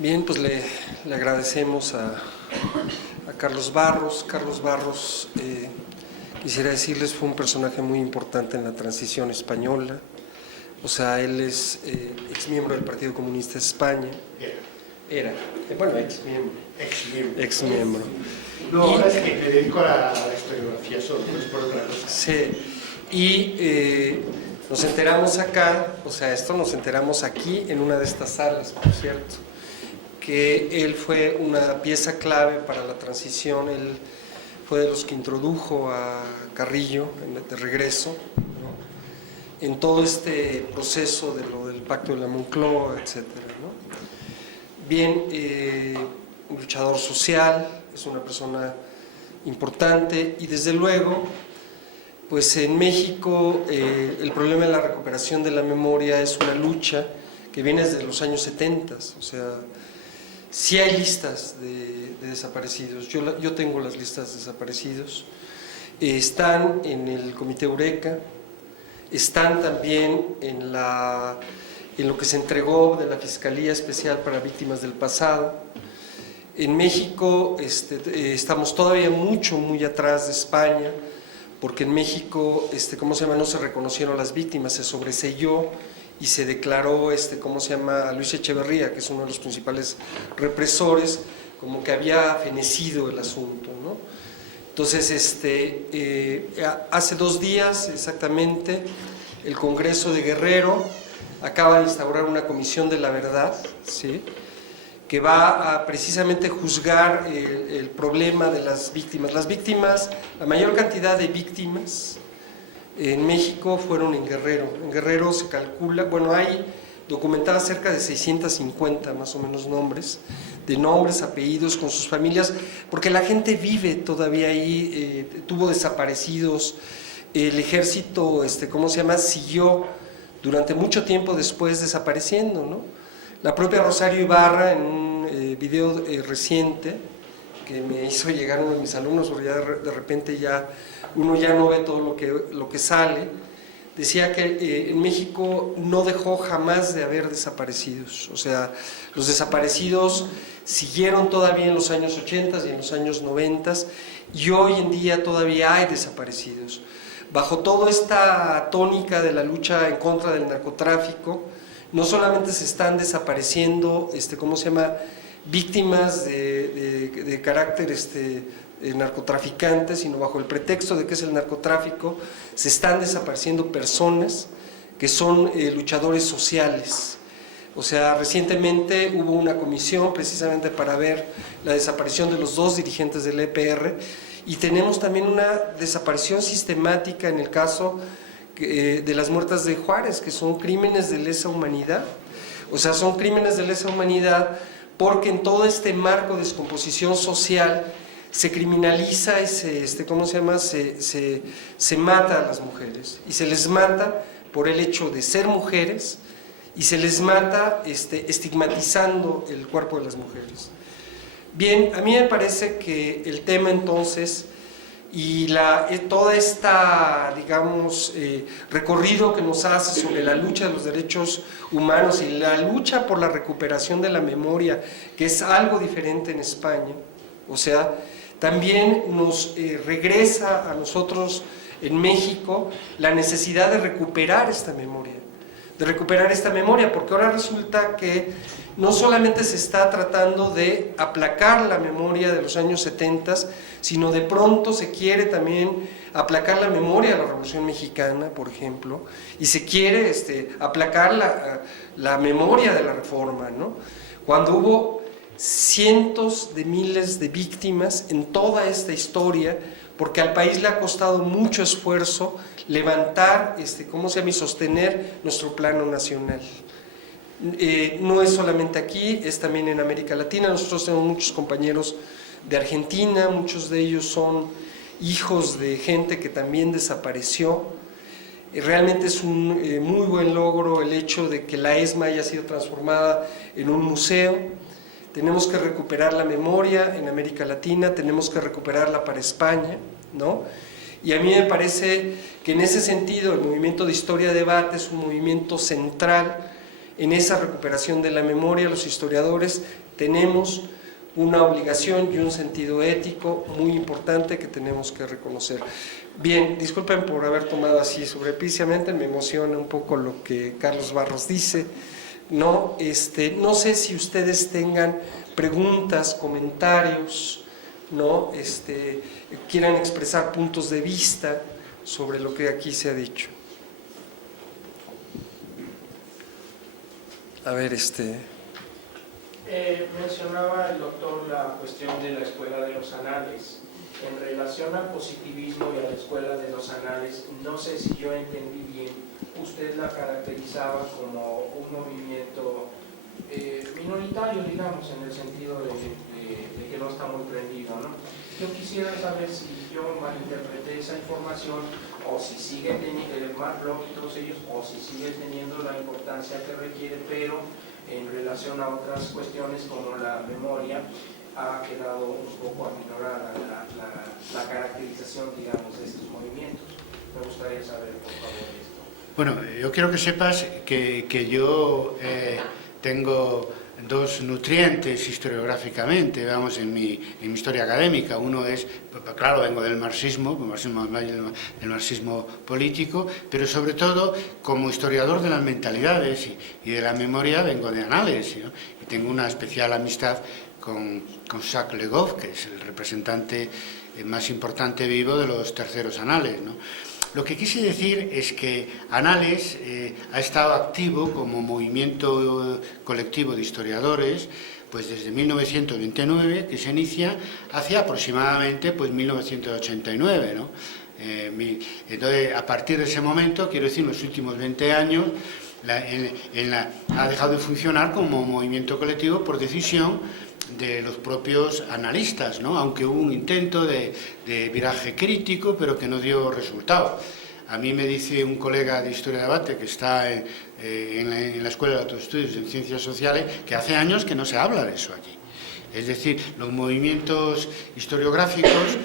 Bien, pues le agradecemos a Carlos Barros. Carlos Barros, quisiera decirles, fue un personaje muy importante en la transición española. O sea, él es ex miembro del Partido Comunista de España. Era. Bueno, ex miembro. Ex miembro. No, ahora es que me dedico a la historiografía, solo no es por otra cosa. Sí. Y nos enteramos acá, o sea, esto nos enteramos aquí en una de estas salas, por cierto, que él fue una pieza clave para la transición. Él fue de los que introdujo a Carrillo de regreso, ¿no?, en todo este proceso de lo del Pacto de la Moncloa, etcétera, ¿no? Bien, un luchador social, es una persona importante y desde luego, pues en México el problema de la recuperación de la memoria es una lucha que viene desde los años 70, o sea, sí hay listas de desaparecidos. Yo tengo las listas de desaparecidos, están en el Comité Eureka, están también en lo que se entregó de la Fiscalía Especial para Víctimas del Pasado. En México estamos todavía muy atrás de España, porque en México, no se reconocieron las víctimas, se sobreseyó y se declaró, a Luis Echeverría, que es uno de los principales represores, como que había fenecido el asunto, ¿no? Entonces, hace 2 días exactamente, el Congreso de Guerrero acaba de instaurar una comisión de la verdad, ¿sí?, que va a precisamente juzgar el problema de las víctimas. Las víctimas, la mayor cantidad de víctimas en México fueron en Guerrero. En Guerrero se calcula, bueno, hay documentadas cerca de 650 más o menos nombres, apellidos, con sus familias, porque la gente vive todavía ahí, tuvo desaparecidos, el ejército, siguió durante mucho tiempo después desapareciendo, ¿no? La propia Rosario Ibarra, en un video reciente que me hizo llegar uno de mis alumnos, porque ya de repente uno ya no ve todo lo que sale, decía que en México no dejó jamás de haber desaparecidos. O sea, los desaparecidos siguieron todavía en los años 80 y en los años 90 y hoy en día todavía hay desaparecidos. Bajo toda esta tónica de la lucha en contra del narcotráfico, no solamente se están desapareciendo, víctimas de carácter narcotraficante, sino bajo el pretexto de que es el narcotráfico, se están desapareciendo personas que son luchadores sociales. O sea, recientemente hubo una comisión precisamente para ver la desaparición de los 2 dirigentes del EPR y tenemos también una desaparición sistemática en el caso de las muertas de Juárez, que son crímenes de lesa humanidad. O sea, son crímenes de lesa humanidad porque en todo este marco de descomposición social se criminaliza y se mata a las mujeres, y se les mata por el hecho de ser mujeres y se les mata estigmatizando el cuerpo de las mujeres. Bien, a mí me parece que el tema entonces y toda esta, recorrido que nos hace sobre la lucha de los derechos humanos y la lucha por la recuperación de la memoria, que es algo diferente en España, o sea, también nos regresa a nosotros en México la necesidad de recuperar esta memoria, porque ahora resulta que no solamente se está tratando de aplacar la memoria de los años 70, sino de pronto se quiere también aplacar la memoria de la Revolución Mexicana, por ejemplo, y se quiere aplacar la memoria de la Reforma, ¿no? Cuando hubo cientos de miles de víctimas en toda esta historia, porque al país le ha costado mucho esfuerzo levantar, y sostener nuestro plano nacional. No es solamente aquí, es también en América Latina. Nosotros tenemos muchos compañeros de Argentina, muchos de ellos son hijos de gente que también desapareció. Realmente es un muy buen logro el hecho de que la ESMA haya sido transformada en un museo. Tenemos que recuperar la memoria en América Latina, tenemos que recuperarla para España, ¿no? Y a mí me parece que en ese sentido el movimiento de Historia Debate es un movimiento central en esa recuperación de la memoria. Los historiadores tenemos una obligación y un sentido ético muy importante que tenemos que reconocer. Bien, disculpen por haber tomado así sobrepiciamente, me emociona un poco lo que Carlos Barros dice, ¿no? No sé si ustedes tengan preguntas, comentarios, ¿no? Quieran expresar puntos de vista sobre lo que aquí se ha dicho. A ver, mencionaba el doctor la cuestión de la Escuela de los Anales. En relación al positivismo y a la Escuela de los Anales, no sé si yo entendí bien, usted la caracterizaba como un movimiento minoritario, digamos, en el sentido de que no está muy prendido, ¿no? Yo quisiera saber si yo malinterpreté esa información o si sigue teniendo Marc Bloch y todos ellos, o si sigue teniendo la importancia que requiere, pero en relación a otras cuestiones como la memoria, ha quedado un poco aminorada la caracterización, digamos, de estos movimientos. Me gustaría saber, por favor, esto. Bueno, yo quiero que sepas que yo tengo dos nutrientes historiográficamente, vamos, en mi historia académica. Uno es, claro, vengo del marxismo político, pero sobre todo como historiador de las mentalidades y de la memoria vengo de Anales, ¿no? Y tengo una especial amistad con Jacques Le Goff, que es el representante más importante vivo de los terceros Anales, ¿no? Lo que quise decir es que Anales ha estado activo como movimiento colectivo de historiadores pues desde 1929, que se inicia, hacia aproximadamente pues 1989, ¿no? Entonces, a partir de ese momento, quiero decir, en los últimos 20 años, ha dejado de funcionar como movimiento colectivo por decisión de los propios analistas, ¿no? Aunque hubo un intento de viraje crítico, pero que no dio resultado. A mí me dice un colega de Historia de Debate que está en la Escuela de Altos Estudios en Ciencias Sociales que hace años que no se habla de eso allí. Es decir, los movimientos historiográficos,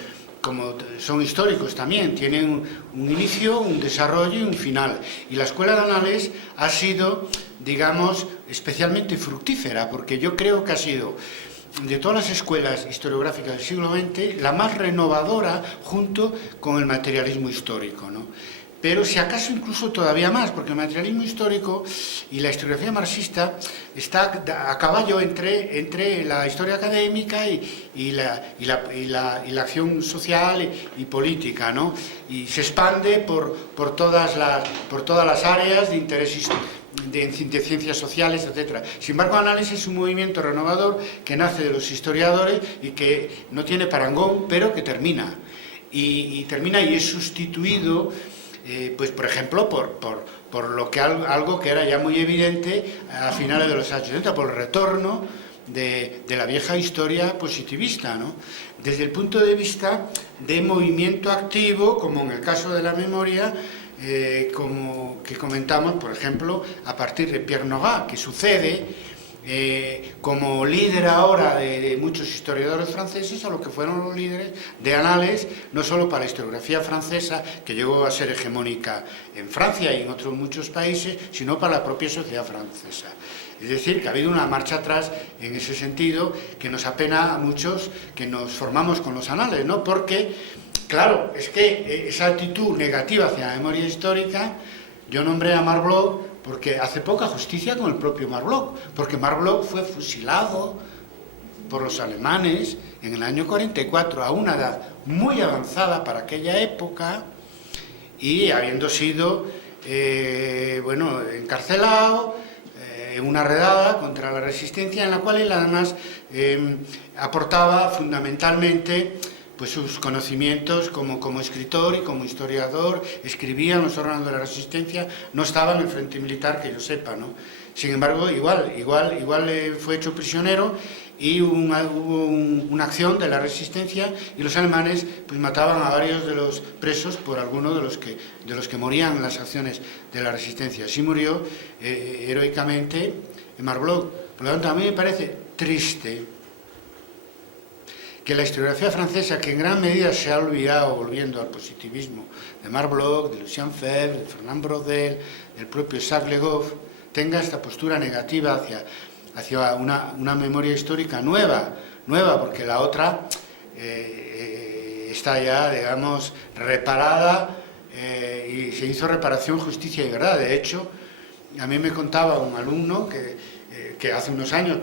como son históricos también, tienen un inicio, un desarrollo y un final. Y la Escuela de Anales ha sido, digamos, especialmente fructífera, porque yo creo que ha sido, de todas las escuelas historiográficas del siglo XX, la más renovadora junto con el materialismo histórico, ¿no? Pero si acaso incluso todavía más, porque el materialismo histórico y la historiografía marxista está a caballo entre la historia académica y la acción social y política, ¿no? Y se expande por todas las áreas de interés histórico, de ciencias sociales, etc. Sin embargo, Análisis es un movimiento renovador que nace de los historiadores y que no tiene parangón, pero que termina. Y termina y es sustituido, pues por ejemplo, por lo que algo que era ya muy evidente a finales de los años 80, por el retorno de la vieja historia positivista, ¿no? Desde el punto de vista de movimiento activo, como en el caso de la memoria, como que comentamos, por ejemplo, a partir de Pierre Nora, que sucede como líder ahora de muchos historiadores franceses a lo que fueron los líderes de Anales, no solo para la historiografía francesa, que llegó a ser hegemónica en Francia y en otros muchos países, sino para la propia sociedad francesa. Es decir, que ha habido una marcha atrás en ese sentido que nos apena a muchos que nos formamos con los Anales, ¿no? Porque, claro, es que esa actitud negativa hacia la memoria histórica, yo nombré a Marc Bloch porque hace poca justicia con el propio Marc Bloch, porque Marc Bloch fue fusilado por los alemanes en el año 44 a una edad muy avanzada para aquella época y habiendo sido, encarcelado en una redada contra la resistencia en la cual él además aportaba fundamentalmente pues sus conocimientos como escritor y como historiador, escribía en los órganos de la resistencia, no estaba en el frente militar, que yo sepa, ¿no? Sin embargo, igual fue hecho prisionero y hubo una acción de la resistencia y los alemanes pues mataban a varios de los presos por algunos de los que morían en las acciones de la resistencia. Así murió heroicamente Marc Bloch. Por lo tanto, a mí me parece triste que la historiografía francesa, que en gran medida se ha olvidado volviendo al positivismo de Marc Bloch, de Lucien Febvre, de Fernand Braudel, del propio Jacques Le Goff, tenga esta postura negativa hacia una memoria histórica nueva, porque la otra está ya, digamos, reparada, y se hizo reparación, justicia y verdad. De hecho, a mí me contaba un alumno que hace unos años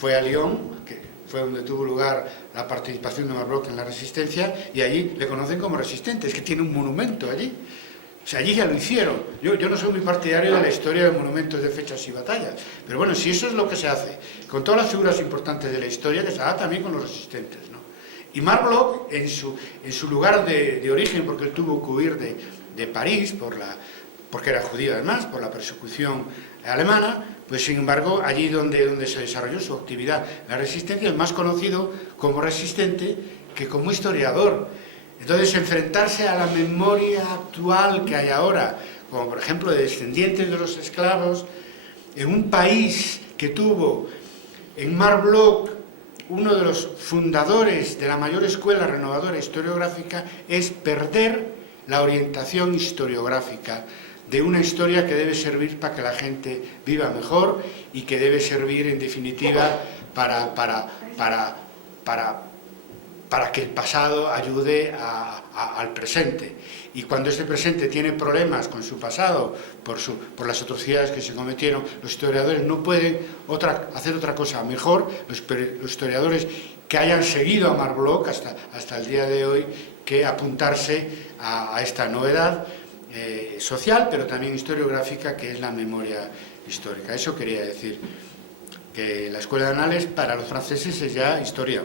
fue a Lyon, que fue donde tuvo lugar la participación de Marc en la Resistencia, y allí le conocen como resistente, es que tiene un monumento allí. O sea, allí ya lo hicieron. Yo no soy muy partidario de la historia de monumentos de fechas y batallas, pero bueno, si eso es lo que se hace, con todas las figuras importantes de la historia, que se haga también con los resistentes, ¿no? Y Marc Bloch, en su lugar de origen, porque él tuvo que huir de París, porque era judío además, por la persecución alemana, pues sin embargo, allí donde se desarrolló su actividad, la resistencia, es más conocido como resistente que como historiador. Entonces, enfrentarse a la memoria actual que hay ahora, como por ejemplo de descendientes de los esclavos, en un país que tuvo en Marc Bloch uno de los fundadores de la mayor escuela renovadora historiográfica, es perder la orientación historiográfica de una historia que debe servir para que la gente viva mejor y que debe servir, en definitiva, para que el pasado ayude al presente. Y cuando este presente tiene problemas con su pasado, por las atrocidades que se cometieron, los historiadores no pueden hacer otra cosa mejor, los historiadores que hayan seguido a Marc Bloch hasta el día de hoy, que apuntarse a esta novedad social, pero también historiográfica, que es la memoria histórica. Eso quería decir, que la Escuela de Anales para los franceses es ya historia.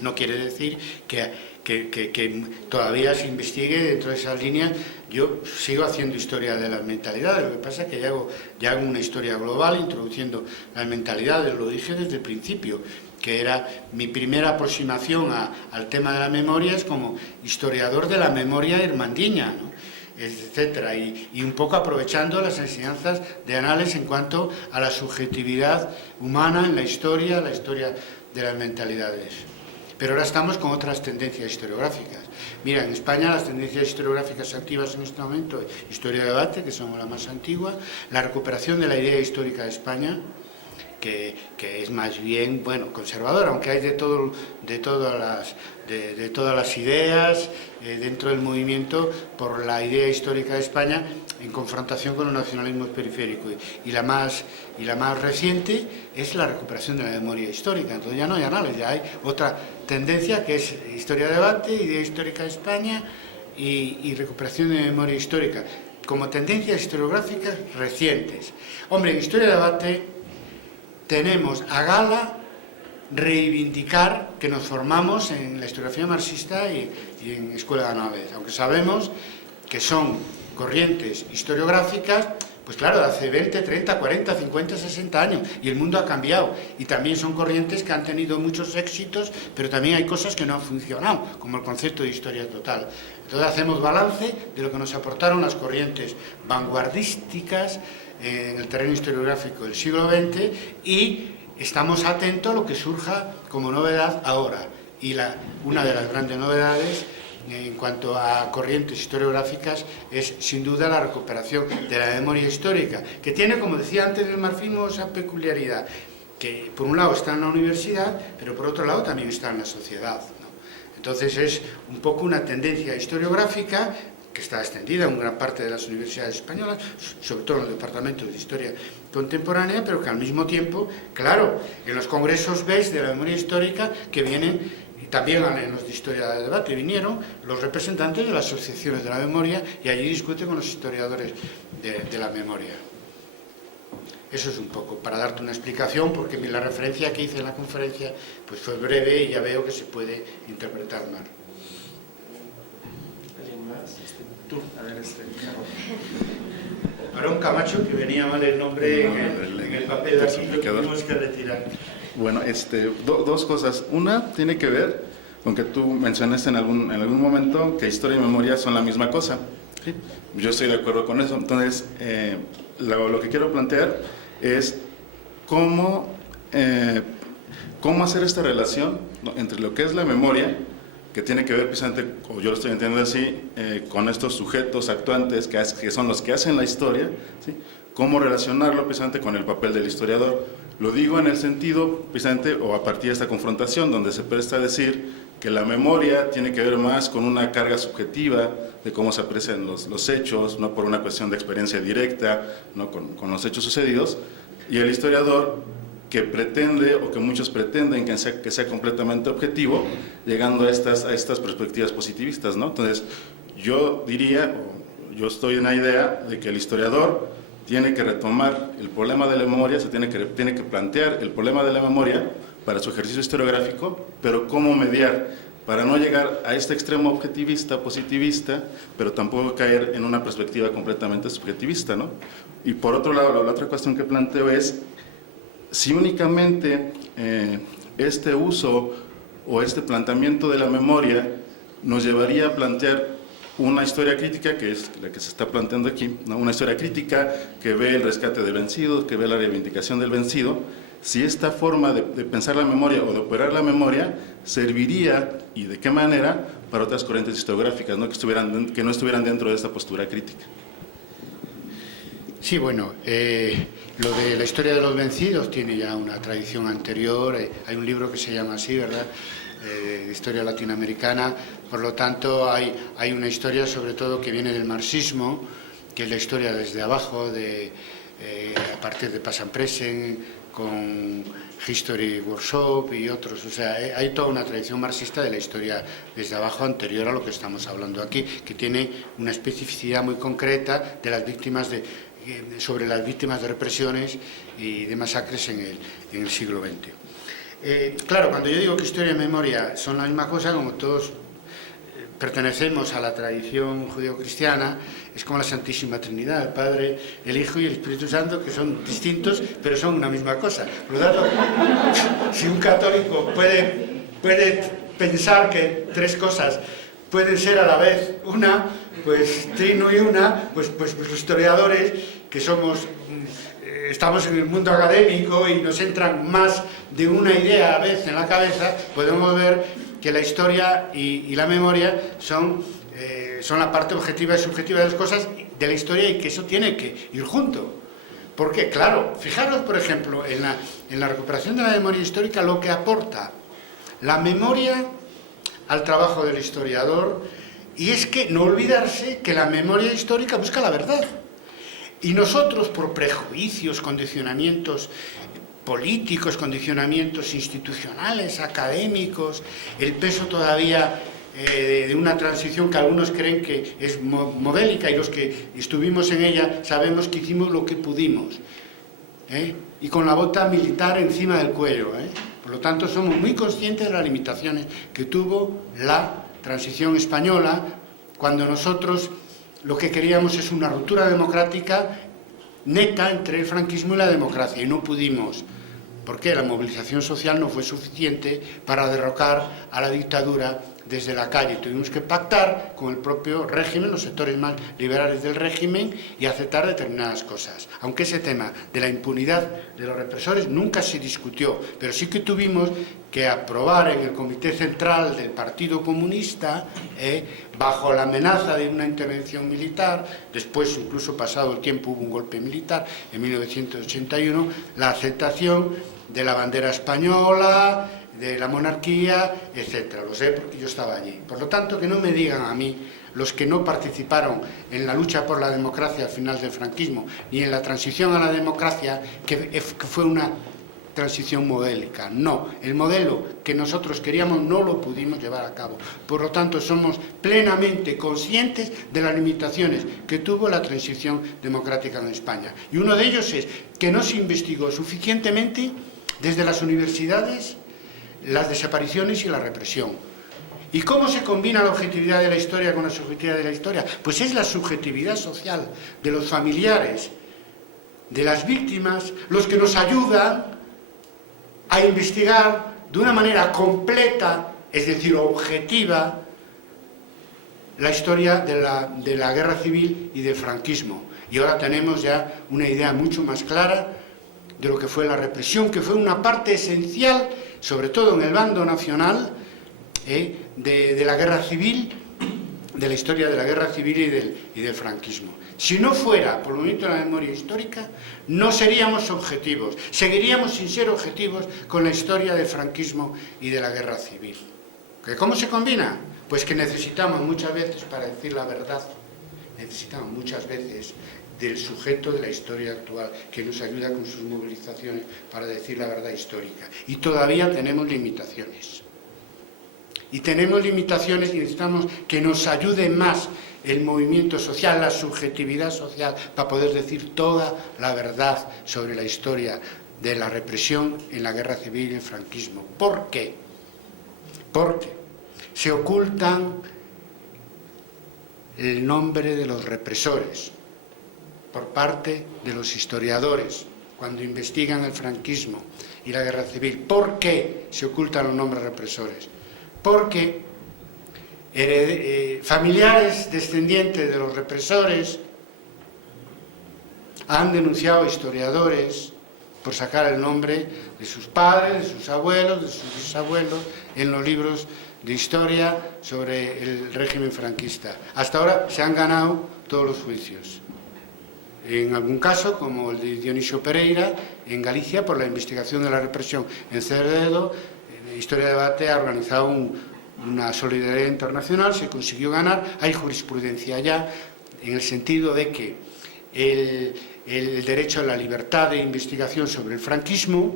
No quiere decir que todavía se investigue dentro de esas líneas. Yo sigo haciendo historia de las mentalidades, lo que pasa es que ya hago una historia global, introduciendo las mentalidades. Lo dije desde el principio, que era mi primera aproximación al tema de la memoria, es como historiador de la memoria irmandiña, ¿no? Etcétera, y un poco aprovechando las enseñanzas de Anales en cuanto a la subjetividad humana en la historia de las mentalidades. Pero ahora estamos con otras tendencias historiográficas. Mira, en España las tendencias historiográficas activas en este momento, historia de debate, que son la más antigua, la recuperación de la idea histórica de España, que es más bien, bueno, conservadora, aunque hay de todas las ideas dentro del movimiento por la idea histórica de España en confrontación con los nacionalismos periféricos. Y la más reciente es la recuperación de la memoria histórica. Entonces ya no hay análisis, ya hay otra tendencia que es historia de debate, idea histórica de España y recuperación de memoria histórica, como tendencias historiográficas recientes. Hombre, en historia de debate tenemos a gala reivindicar que nos formamos en la historiografía marxista y en Escuela de Anales, aunque sabemos que son corrientes historiográficas, pues claro, de hace 20, 30, 40, 50, 60 años, y el mundo ha cambiado, y también son corrientes que han tenido muchos éxitos, pero también hay cosas que no han funcionado, como el concepto de historia total. Entonces hacemos balance de lo que nos aportaron las corrientes vanguardísticas en el terreno historiográfico del siglo XX, y estamos atentos a lo que surja como novedad ahora. Y una de las grandes novedades en cuanto a corrientes historiográficas es sin duda la recuperación de la memoria histórica, que tiene, como decía antes el marxismo, esa peculiaridad, que por un lado está en la universidad, pero por otro lado también está en la sociedad, ¿no? Entonces es un poco una tendencia historiográfica que está extendida en gran parte de las universidades españolas, sobre todo en los departamentos de historia contemporánea, pero que al mismo tiempo, claro, en los congresos ves de la memoria histórica que vienen, y también en los de historia del debate vinieron los representantes de las asociaciones de la memoria, y allí discuten con los historiadores de la memoria. Eso es un poco para darte una explicación, porque la referencia que hice en la conferencia pues fue breve y ya veo que se puede interpretar mal. Tú, a ver, Aarón Camacho, que venía mal el nombre en el papel de aquí, lo tuvimos que retirar. Bueno, dos cosas. Una tiene que ver con que tú mencionaste en algún momento que historia y memoria son la misma cosa. Sí. Yo estoy de acuerdo con eso. Entonces, lo que quiero plantear es cómo hacer esta relación entre lo que es la memoria, que tiene que ver precisamente, o yo lo estoy entendiendo así, con estos sujetos actuantes que son los que hacen la historia, ¿sí? Cómo relacionarlo precisamente con el papel del historiador. Lo digo en el sentido, precisamente, o a partir de esta confrontación, donde se presta a decir que la memoria tiene que ver más con una carga subjetiva de cómo se aprecian los hechos, no por una cuestión de experiencia directa, no con los hechos sucedidos, y el historiador que pretende, o que muchos pretenden que sea completamente objetivo, llegando a estas perspectivas positivistas, ¿no? Entonces, yo diría, o yo estoy en la idea de que el historiador tiene que retomar el problema de la memoria, tiene que plantear el problema de la memoria para su ejercicio historiográfico, pero cómo mediar, para no llegar a este extremo objetivista, positivista, pero tampoco caer en una perspectiva completamente subjetivista, ¿no? Y por otro lado, la otra cuestión que planteo es, si únicamente este uso o este planteamiento de la memoria nos llevaría a plantear una historia crítica, que es la que se está planteando aquí, ¿no? Una historia crítica que ve el rescate del vencido, que ve la reivindicación del vencido, si esta forma de pensar la memoria o de operar la memoria serviría, y de qué manera, para otras corrientes historiográficas, ¿no? Que no estuvieran dentro de esta postura crítica. Sí, bueno, lo de la historia de los vencidos tiene ya una tradición anterior, hay un libro que se llama así, ¿verdad?, de historia latinoamericana, por lo tanto hay una historia sobre todo que viene del marxismo, que es la historia desde abajo, a partir de Past and Present, con History Workshop y otros, o sea, hay toda una tradición marxista de la historia desde abajo anterior a lo que estamos hablando aquí, que tiene una especificidad muy concreta de las víctimas sobre las víctimas de represiones y de masacres en el siglo XX. Claro, cuando yo digo que historia y memoria son la misma cosa, como todos pertenecemos a la tradición judeo-cristiana, es como la Santísima Trinidad, el Padre, el Hijo y el Espíritu Santo, que son distintos, pero son una misma cosa. Por lo tanto, si un católico puede pensar que tres cosas pueden ser a la vez una, pues trino y una, pues los historiadores, que estamos en el mundo académico y nos entran más de una idea a veces en la cabeza, podemos ver que la historia y la memoria son la parte objetiva y subjetiva de las cosas de la historia, y que eso tiene que ir junto. Porque, claro, fijaros, por ejemplo, en la recuperación de la memoria histórica, lo que aporta la memoria al trabajo del historiador, y es que no olvidarse que la memoria histórica busca la verdad. Y nosotros, por prejuicios, condicionamientos políticos, condicionamientos institucionales, académicos, el peso todavía de una transición que algunos creen que es modélica, y los que estuvimos en ella sabemos que hicimos lo que pudimos, y con la bota militar encima del cuello, Por lo tanto, somos muy conscientes de las limitaciones que tuvo la transición española, cuando nosotros lo que queríamos es una ruptura democrática neta entre el franquismo y la democracia, y no pudimos, porque la movilización social no fue suficiente para derrocar a la dictadura desde la calle. Tuvimos que pactar con el propio régimen, los sectores más liberales del régimen, y aceptar determinadas cosas. Aunque ese tema de la impunidad de los represores nunca se discutió, pero sí que tuvimos que aprobar en el Comité Central del Partido Comunista, bajo la amenaza de una intervención militar, después, incluso pasado el tiempo, hubo un golpe militar en 1981, la aceptación de la bandera española, de la monarquía, etcétera. Lo sé porque yo estaba allí. Por lo tanto, que no me digan a mí, los que no participaron en la lucha por la democracia al final del franquismo, ni en la transición a la democracia, que fue una transición modélica. No, el modelo que nosotros queríamos no lo pudimos llevar a cabo. Por lo tanto, somos plenamente conscientes de las limitaciones que tuvo la transición democrática en España. Y uno de ellos es que no se investigó suficientemente desde las universidades las desapariciones y la represión. ¿Y cómo se combina la objetividad de la historia con la subjetividad de la historia? Pues es la subjetividad social de los familiares, de las víctimas, los que nos ayudan a investigar de una manera completa, es decir, objetiva, la historia de la guerra civil y del franquismo. Y ahora tenemos ya una idea mucho más clara de lo que fue la represión, que fue una parte esencial, sobre todo en el bando nacional, de la guerra civil, de la historia de la guerra civil y del franquismo. Si no fuera por el movimiento de la memoria histórica, no seríamos objetivos, seguiríamos sin ser objetivos con la historia del franquismo y de la guerra civil. ¿Cómo se combina? Pues que necesitamos muchas veces, para decir la verdad, necesitamos muchas veces del sujeto de la historia actual, que nos ayuda con sus movilizaciones para decir la verdad histórica. Y todavía tenemos limitaciones. Y tenemos limitaciones y necesitamos que nos ayude más el movimiento social, la subjetividad social, para poder decir toda la verdad sobre la historia de la represión en la guerra civil y el franquismo. ¿Por qué? Porque se ocultan el nombre de los represores por parte de los historiadores cuando investigan el franquismo y la guerra civil. ¿Por qué se ocultan los nombres represores? Porque familiares descendientes de los represores han denunciado a historiadores por sacar el nombre de sus padres, de sus abuelos, de sus bisabuelos en los libros de historia sobre el régimen franquista. Hasta ahora se han ganado todos los juicios. En algún caso, como el de Dionisio Pereira, en Galicia, por la investigación de la represión en Cerdedo, Historia de Debate ha organizado una solidaridad internacional, se consiguió ganar, hay jurisprudencia ya, en el sentido de que el derecho a la libertad de investigación sobre el franquismo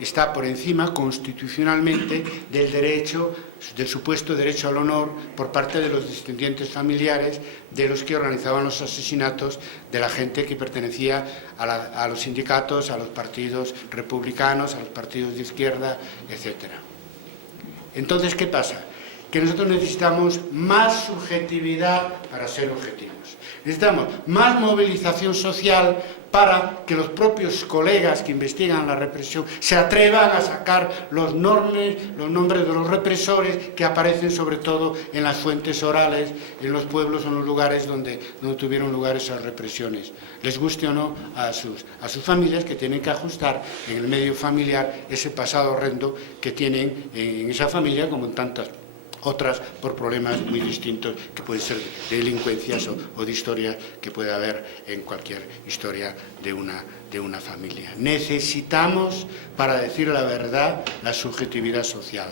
está por encima constitucionalmente del supuesto derecho al honor por parte de los descendientes familiares de los que organizaban los asesinatos de la gente que pertenecía a los sindicatos, a los partidos republicanos, a los partidos de izquierda, etc. Entonces, ¿qué pasa? Que nosotros necesitamos más subjetividad para ser objetivos. Necesitamos más movilización social para que los propios colegas que investigan la represión se atrevan a sacar los nombres de los represores que aparecen sobre todo en las fuentes orales, en los pueblos o en los lugares donde tuvieron lugar esas represiones. Les guste o no a sus familias, que tienen que ajustar en el medio familiar ese pasado horrendo que tienen en esa familia, como en tantas otras, por problemas muy distintos que pueden ser de delincuencias o de historias que puede haber en cualquier historia de una familia. Necesitamos, para decir la verdad, la subjetividad social.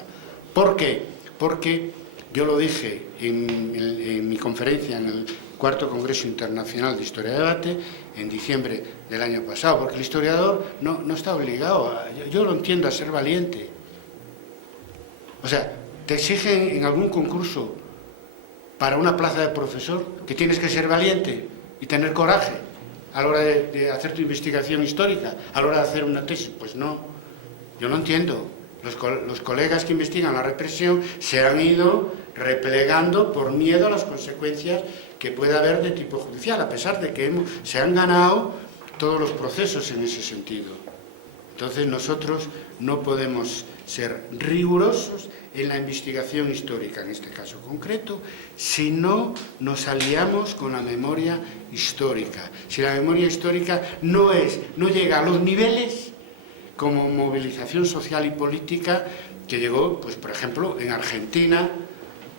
¿Por qué? Porque yo lo dije en mi conferencia en el cuarto Congreso Internacional de Historia de Debate en diciembre del año pasado, porque el historiador no está obligado, yo lo entiendo, a ser valiente. O sea, te exigen en algún concurso para una plaza de profesor que tienes que ser valiente y tener coraje a la hora de hacer tu investigación histórica, a la hora de hacer una tesis. Pues no, yo no entiendo. Los colegas que investigan la represión se han ido replegando por miedo a las consecuencias que puede haber de tipo judicial, a pesar de que se han ganado todos los procesos en ese sentido. Entonces nosotros no podemos ser rigurosos en la investigación histórica, en este caso concreto, si no nos aliamos con la memoria histórica. Si la memoria histórica no llega a los niveles como movilización social y política que llegó, pues por ejemplo, en Argentina,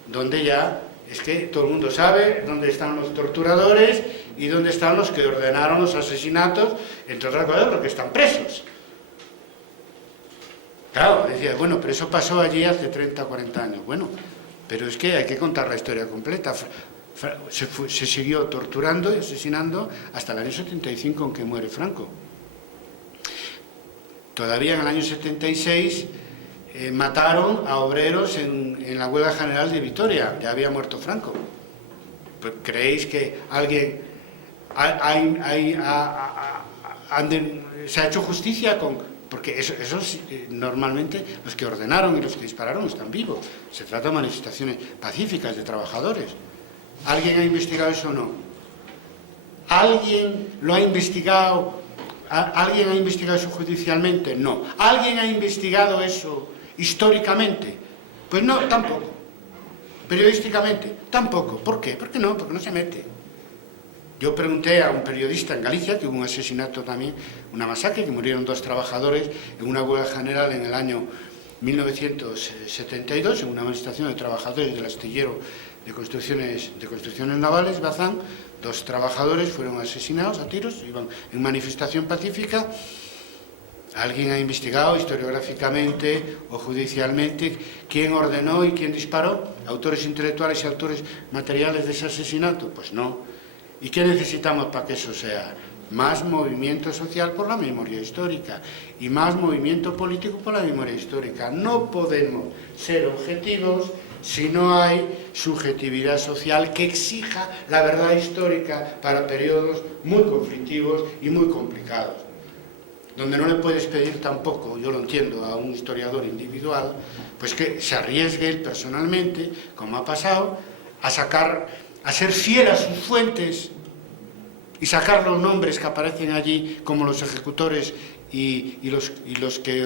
donde ya es que todo el mundo sabe dónde están los torturadores y dónde están los que ordenaron los asesinatos, entre otras cosas, los que están presos. Claro, decía, bueno, pero eso pasó allí hace 30 o 40 años. Bueno, pero es que hay que contar la historia completa. Se siguió torturando y asesinando hasta el año 75 en que muere Franco. Todavía en el año 76 mataron a obreros en la huelga general de Vitoria. Ya había muerto Franco. Pues, ¿creéis que alguien se ha hecho justicia con...? Porque esos normalmente los que ordenaron y los que dispararon están vivos. Se trata de manifestaciones pacíficas de trabajadores. ¿Alguien ha investigado eso o no? ¿Alguien lo ha investigado? ¿Alguien ha investigado eso judicialmente? No. ¿Alguien ha investigado eso históricamente? Pues no, tampoco. ¿Periodísticamente? Tampoco. ¿Por qué? Porque no se mete. Yo pregunté a un periodista en Galicia, que hubo un asesinato también, una masacre, que murieron 2 trabajadores en una huelga general en el año 1972, en una manifestación de trabajadores del astillero de construcciones navales, Bazán, 2 trabajadores fueron asesinados a tiros, iban en manifestación pacífica. Alguien ha investigado historiográficamente o judicialmente quién ordenó y quién disparó, autores intelectuales y autores materiales de ese asesinato. Pues no. ¿Y qué necesitamos para que eso sea? Más movimiento social por la memoria histórica y más movimiento político por la memoria histórica. No podemos ser objetivos si no hay subjetividad social que exija la verdad histórica para periodos muy conflictivos y muy complicados, donde no le puedes pedir tampoco, yo lo entiendo, a un historiador individual, pues que se arriesgue él personalmente, como ha pasado, a ser fiel a sus fuentes y sacar los nombres que aparecen allí como los ejecutores y los que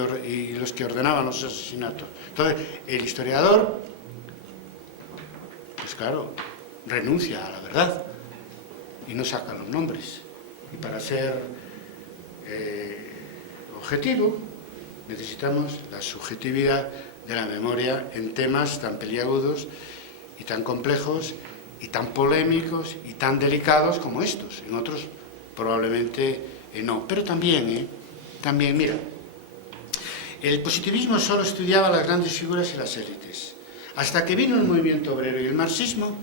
ordenaban los asesinatos. Entonces, el historiador, pues claro, renuncia a la verdad y no saca los nombres. Y para ser objetivo, necesitamos la subjetividad de la memoria en temas tan peliagudos y tan complejos y tan polémicos y tan delicados como estos. En otros probablemente no. Pero también, mira, el positivismo solo estudiaba las grandes figuras y las élites. Hasta que vino el movimiento obrero y el marxismo,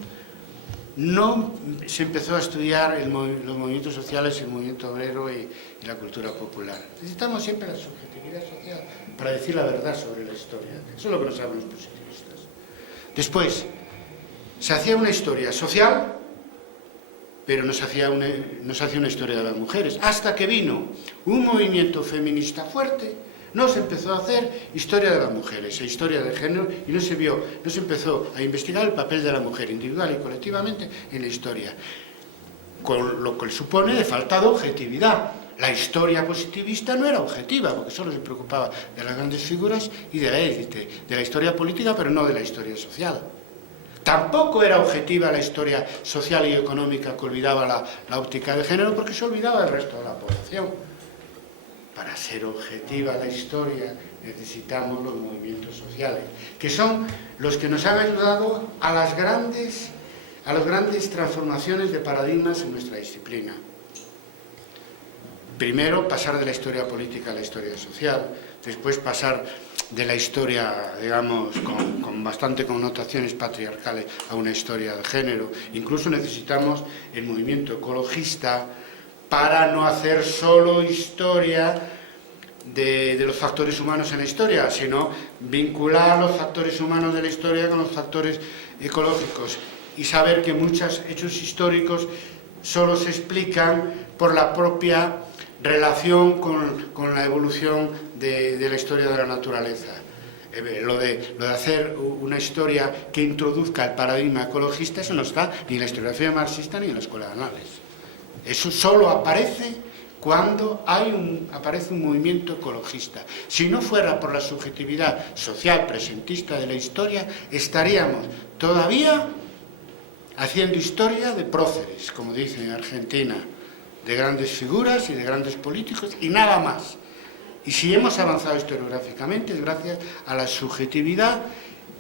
no se empezó a estudiar los movimientos sociales, el movimiento obrero y la cultura popular. Necesitamos siempre la subjetividad social para decir la verdad sobre la historia. Eso es lo que nos saben los positivistas. Después, se hacía una historia social, pero no se hacía una historia de las mujeres. Hasta que vino un movimiento feminista fuerte, no se empezó a hacer historia de las mujeres, historia de género, y no se empezó a investigar el papel de la mujer individual y colectivamente en la historia, con lo que supone de falta de objetividad. La historia positivista no era objetiva, porque solo se preocupaba de las grandes figuras y de la élite, de la historia política, pero no de la historia social. Tampoco era objetiva la historia social y económica, que olvidaba la óptica de género, porque se olvidaba del resto de la población. Para ser objetiva la historia necesitamos los movimientos sociales, que son los que nos han ayudado a las grandes transformaciones de paradigmas en nuestra disciplina. Primero, pasar de la historia política a la historia social, después pasar de la historia, digamos, con bastante connotaciones patriarcales a una historia de género. Incluso necesitamos el movimiento ecologista para no hacer solo historia de los factores humanos en la historia, sino vincular los factores humanos de la historia con los factores ecológicos y saber que muchos hechos históricos solo se explican por la propia relación con la evolución de la historia de la naturaleza. Lo de hacer una historia que introduzca el paradigma ecologista, eso no está ni en la historiografía marxista ni en la escuela de análisis. Eso solo aparece cuando aparece un movimiento ecologista. Si no fuera por la subjetividad social presentista de la historia, estaríamos todavía haciendo historia de próceres, como dicen en Argentina, de grandes figuras y de grandes políticos y nada más. Y si hemos avanzado historiográficamente es gracias a la subjetividad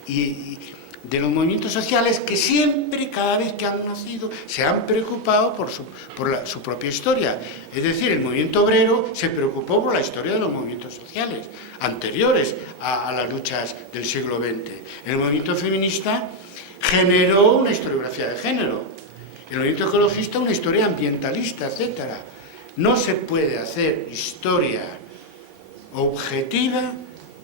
y de los movimientos sociales que siempre, cada vez que han nacido, se han preocupado por su propia historia. Es decir, el movimiento obrero se preocupó por la historia de los movimientos sociales anteriores a las luchas del siglo XX. El movimiento feminista generó una historiografía de género. El movimiento ecologista una historia ambientalista, etc. No se puede hacer historia objetiva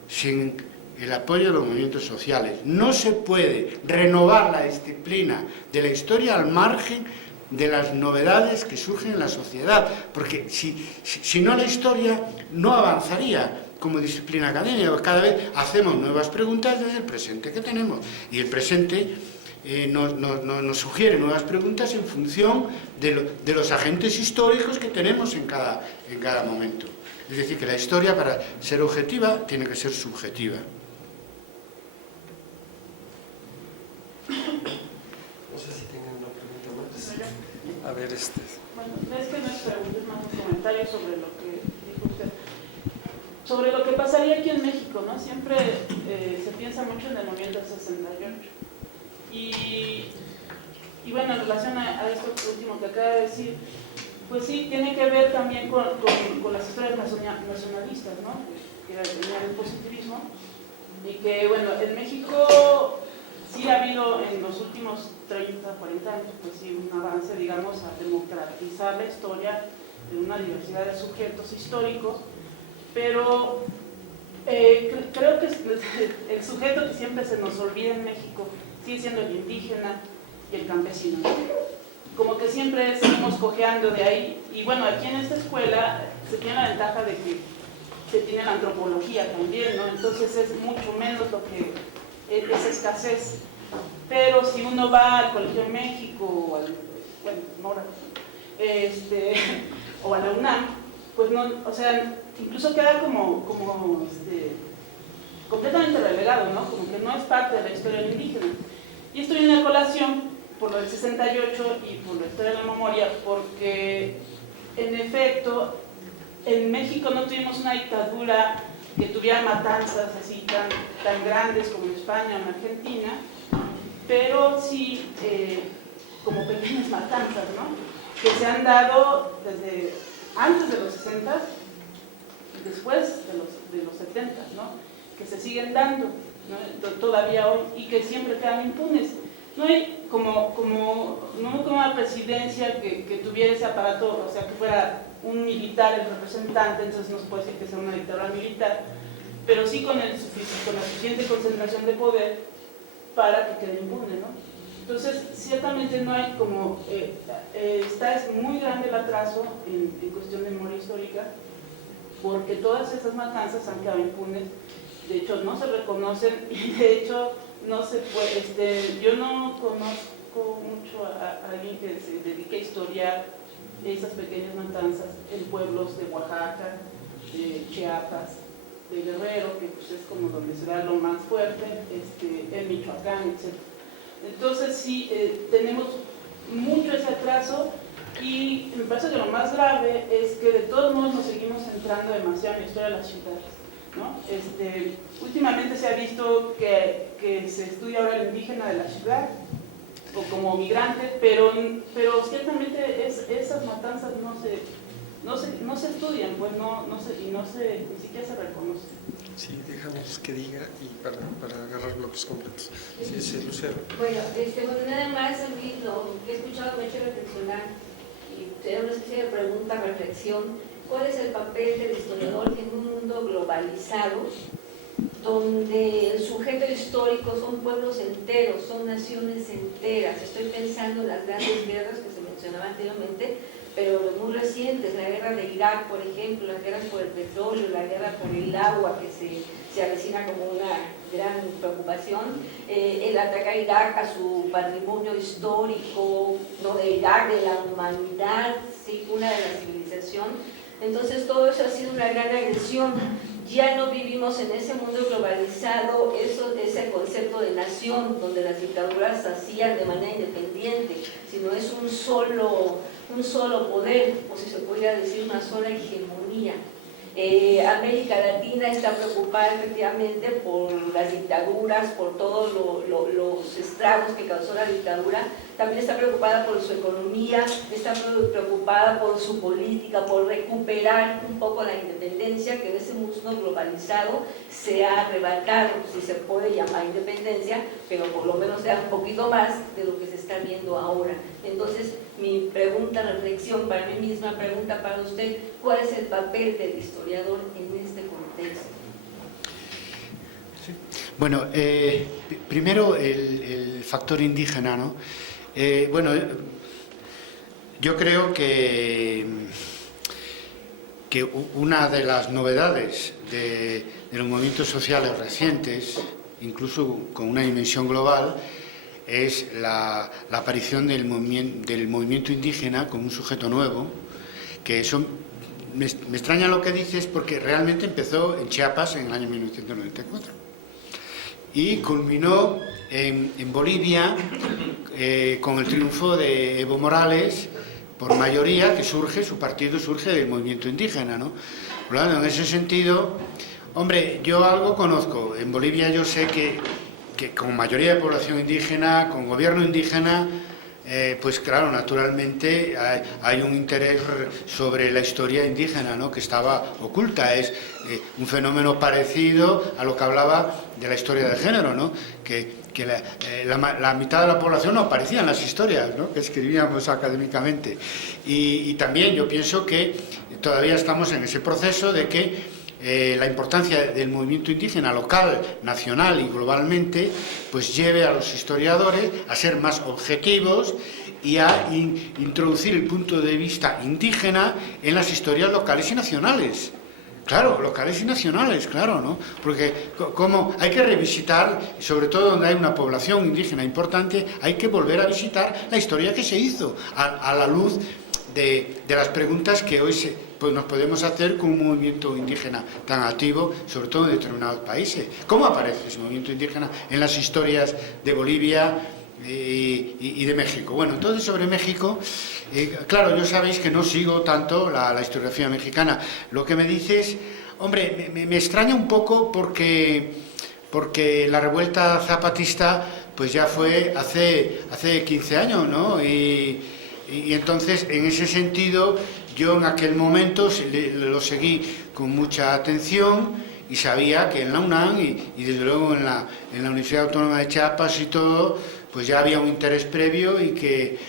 sin el apoyo de los movimientos sociales. No se puede renovar la disciplina de la historia al margen de las novedades que surgen en la sociedad, porque si no la historia no avanzaría como disciplina académica. Cada vez hacemos nuevas preguntas desde el presente que tenemos, y el presente nos sugiere nuevas preguntas en función de los agentes históricos que tenemos en cada momento. Es decir, que la historia, para ser objetiva, tiene que ser subjetiva. No sé si tienen una pregunta más. A ver, Bueno, es que no es pregunta, es más un comentario sobre lo que dijo usted. Sobre lo que pasaría aquí en México, ¿no? Siempre se piensa mucho en el movimiento del 68. Y bueno, en relación a esto último que acaba de decir, pues sí, tiene que ver también con las historias nacionalistas, ¿no? Que tenían el positivismo, y que, bueno, en México sí ha habido en los últimos 30, 40 años, pues sí, un avance, digamos, a democratizar la historia de una diversidad de sujetos históricos, pero creo que el sujeto que siempre se nos olvida en México sigue siendo el indígena y el campesino, ¿no? Como que siempre seguimos cojeando de ahí. Y bueno, aquí en esta escuela se tiene la ventaja de que se tiene la antropología también, ¿no? Entonces es mucho menos lo que es escasez. Pero si uno va al Colegio de México o al, bueno, Nora, o a la UNAM, pues no, o sea, incluso queda como completamente relegado, ¿no? Como que no es parte de la historia del indígena. Y esto viene a colación por lo del 68 y por la historia de la memoria, porque en efecto en México no tuvimos una dictadura que tuviera matanzas así tan grandes como en España o en Argentina, pero sí como pequeñas matanzas, ¿no? Que se han dado desde antes de los 60 y después de los 70, ¿no? Que se siguen dando, ¿no? Todavía hoy, y que siempre quedan impunes. No hay como una presidencia que tuviera ese aparato, o sea, que fuera un militar el representante, entonces no se puede decir que sea una dictadura militar, pero sí con la suficiente concentración de poder para que quede impune, ¿no? Entonces, ciertamente no hay como, es muy grande el atraso en cuestión de memoria histórica, porque todas esas matanzas han quedado impunes, de hecho no se reconocen, y de hecho no se puede, yo no conozco mucho a alguien que se dedique a historiar esas pequeñas matanzas en pueblos de Oaxaca, de Chiapas, de Guerrero, que pues es como donde se da lo más fuerte, en Michoacán, etc. Entonces sí, tenemos mucho ese atraso, y me parece que lo más grave es que de todos modos nos seguimos centrando demasiado en la historia de las ciudades, ¿no? Últimamente se ha visto que se estudia ahora el indígena de la ciudad o como migrante, pero ciertamente esas matanzas no se estudian, pues ni siquiera se reconocen. Sí, dejamos que diga y para agarrar bloques completos. Sí, sí, Lucero. Bueno, nada más a mí lo que he escuchado me ha hecho reflexionar, y era una especie de pregunta, reflexión: ¿cuál es el papel del historiador en un mundo globalizado, donde el sujeto histórico son pueblos enteros, son naciones enteras? Estoy pensando en las grandes guerras que se mencionaban anteriormente, pero muy recientes, la guerra de Irak, por ejemplo, las guerras por el petróleo, la guerra por el agua, que se avecina como una gran preocupación, el ataque a Irak, a su patrimonio histórico, no de Irak, de la humanidad, sí, una de la civilización. Entonces todo eso ha sido una gran agresión. Ya no vivimos en ese mundo globalizado, ese concepto de nación, donde las dictaduras se hacían de manera independiente, sino es un solo poder, o si se podría decir una sola hegemonía. América Latina está preocupada efectivamente por las dictaduras, por todos los estragos que causó la dictadura. También está preocupada por su economía, está preocupada por su política, por recuperar un poco la independencia que en ese mundo globalizado se ha arrebatado, si se puede llamar independencia, pero por lo menos sea un poquito más de lo que se está viendo ahora. Entonces, mi pregunta, reflexión para mí misma, pregunta para usted: ¿cuál es el papel del historiador en este contexto? Sí. Bueno, primero el factor indígena, ¿no? Bueno, yo creo que una de las novedades de los movimientos sociales recientes, incluso con una dimensión global, es la aparición del movimiento indígena como un sujeto nuevo, que eso me extraña lo que dices, porque realmente empezó en Chiapas en el año 1994 y culminó en Bolivia con el triunfo de Evo Morales por mayoría, que su partido surge del movimiento indígena, ¿no? Claro, en ese sentido, Hombre, yo algo conozco. En Bolivia yo sé que con mayoría de población indígena, con gobierno indígena, pues claro, naturalmente hay un interés sobre la historia indígena, ¿no?, que estaba oculta. Es un fenómeno parecido a lo que hablaba de la historia de género, ¿no?, que la mitad de la población no aparecía en las historias, ¿no?, que escribíamos académicamente. Y también yo pienso que todavía estamos en ese proceso de que la importancia del movimiento indígena local, nacional y globalmente, pues lleve a los historiadores a ser más objetivos y a introducir el punto de vista indígena en las historias locales y nacionales. Claro, locales y nacionales, claro, ¿no? Porque como hay que revisitar, sobre todo donde hay una población indígena importante, hay que volver a visitar la historia que se hizo a la luz de las preguntas que hoy pues nos podemos hacer con un movimiento indígena tan activo, sobre todo en determinados países. ¿Cómo aparece ese movimiento indígena en las historias de Bolivia y de México? Bueno, entonces sobre México, claro, yo sabéis que no sigo tanto la historiografía mexicana. Lo que me dices, hombre, me extraña un poco porque la revuelta zapatista pues ya fue hace 15 años, ¿no? Y entonces, en ese sentido, yo en aquel momento lo seguí con mucha atención y sabía que en la UNAM y desde luego en la Universidad Autónoma de Chiapas y todo, pues ya había un interés previo y que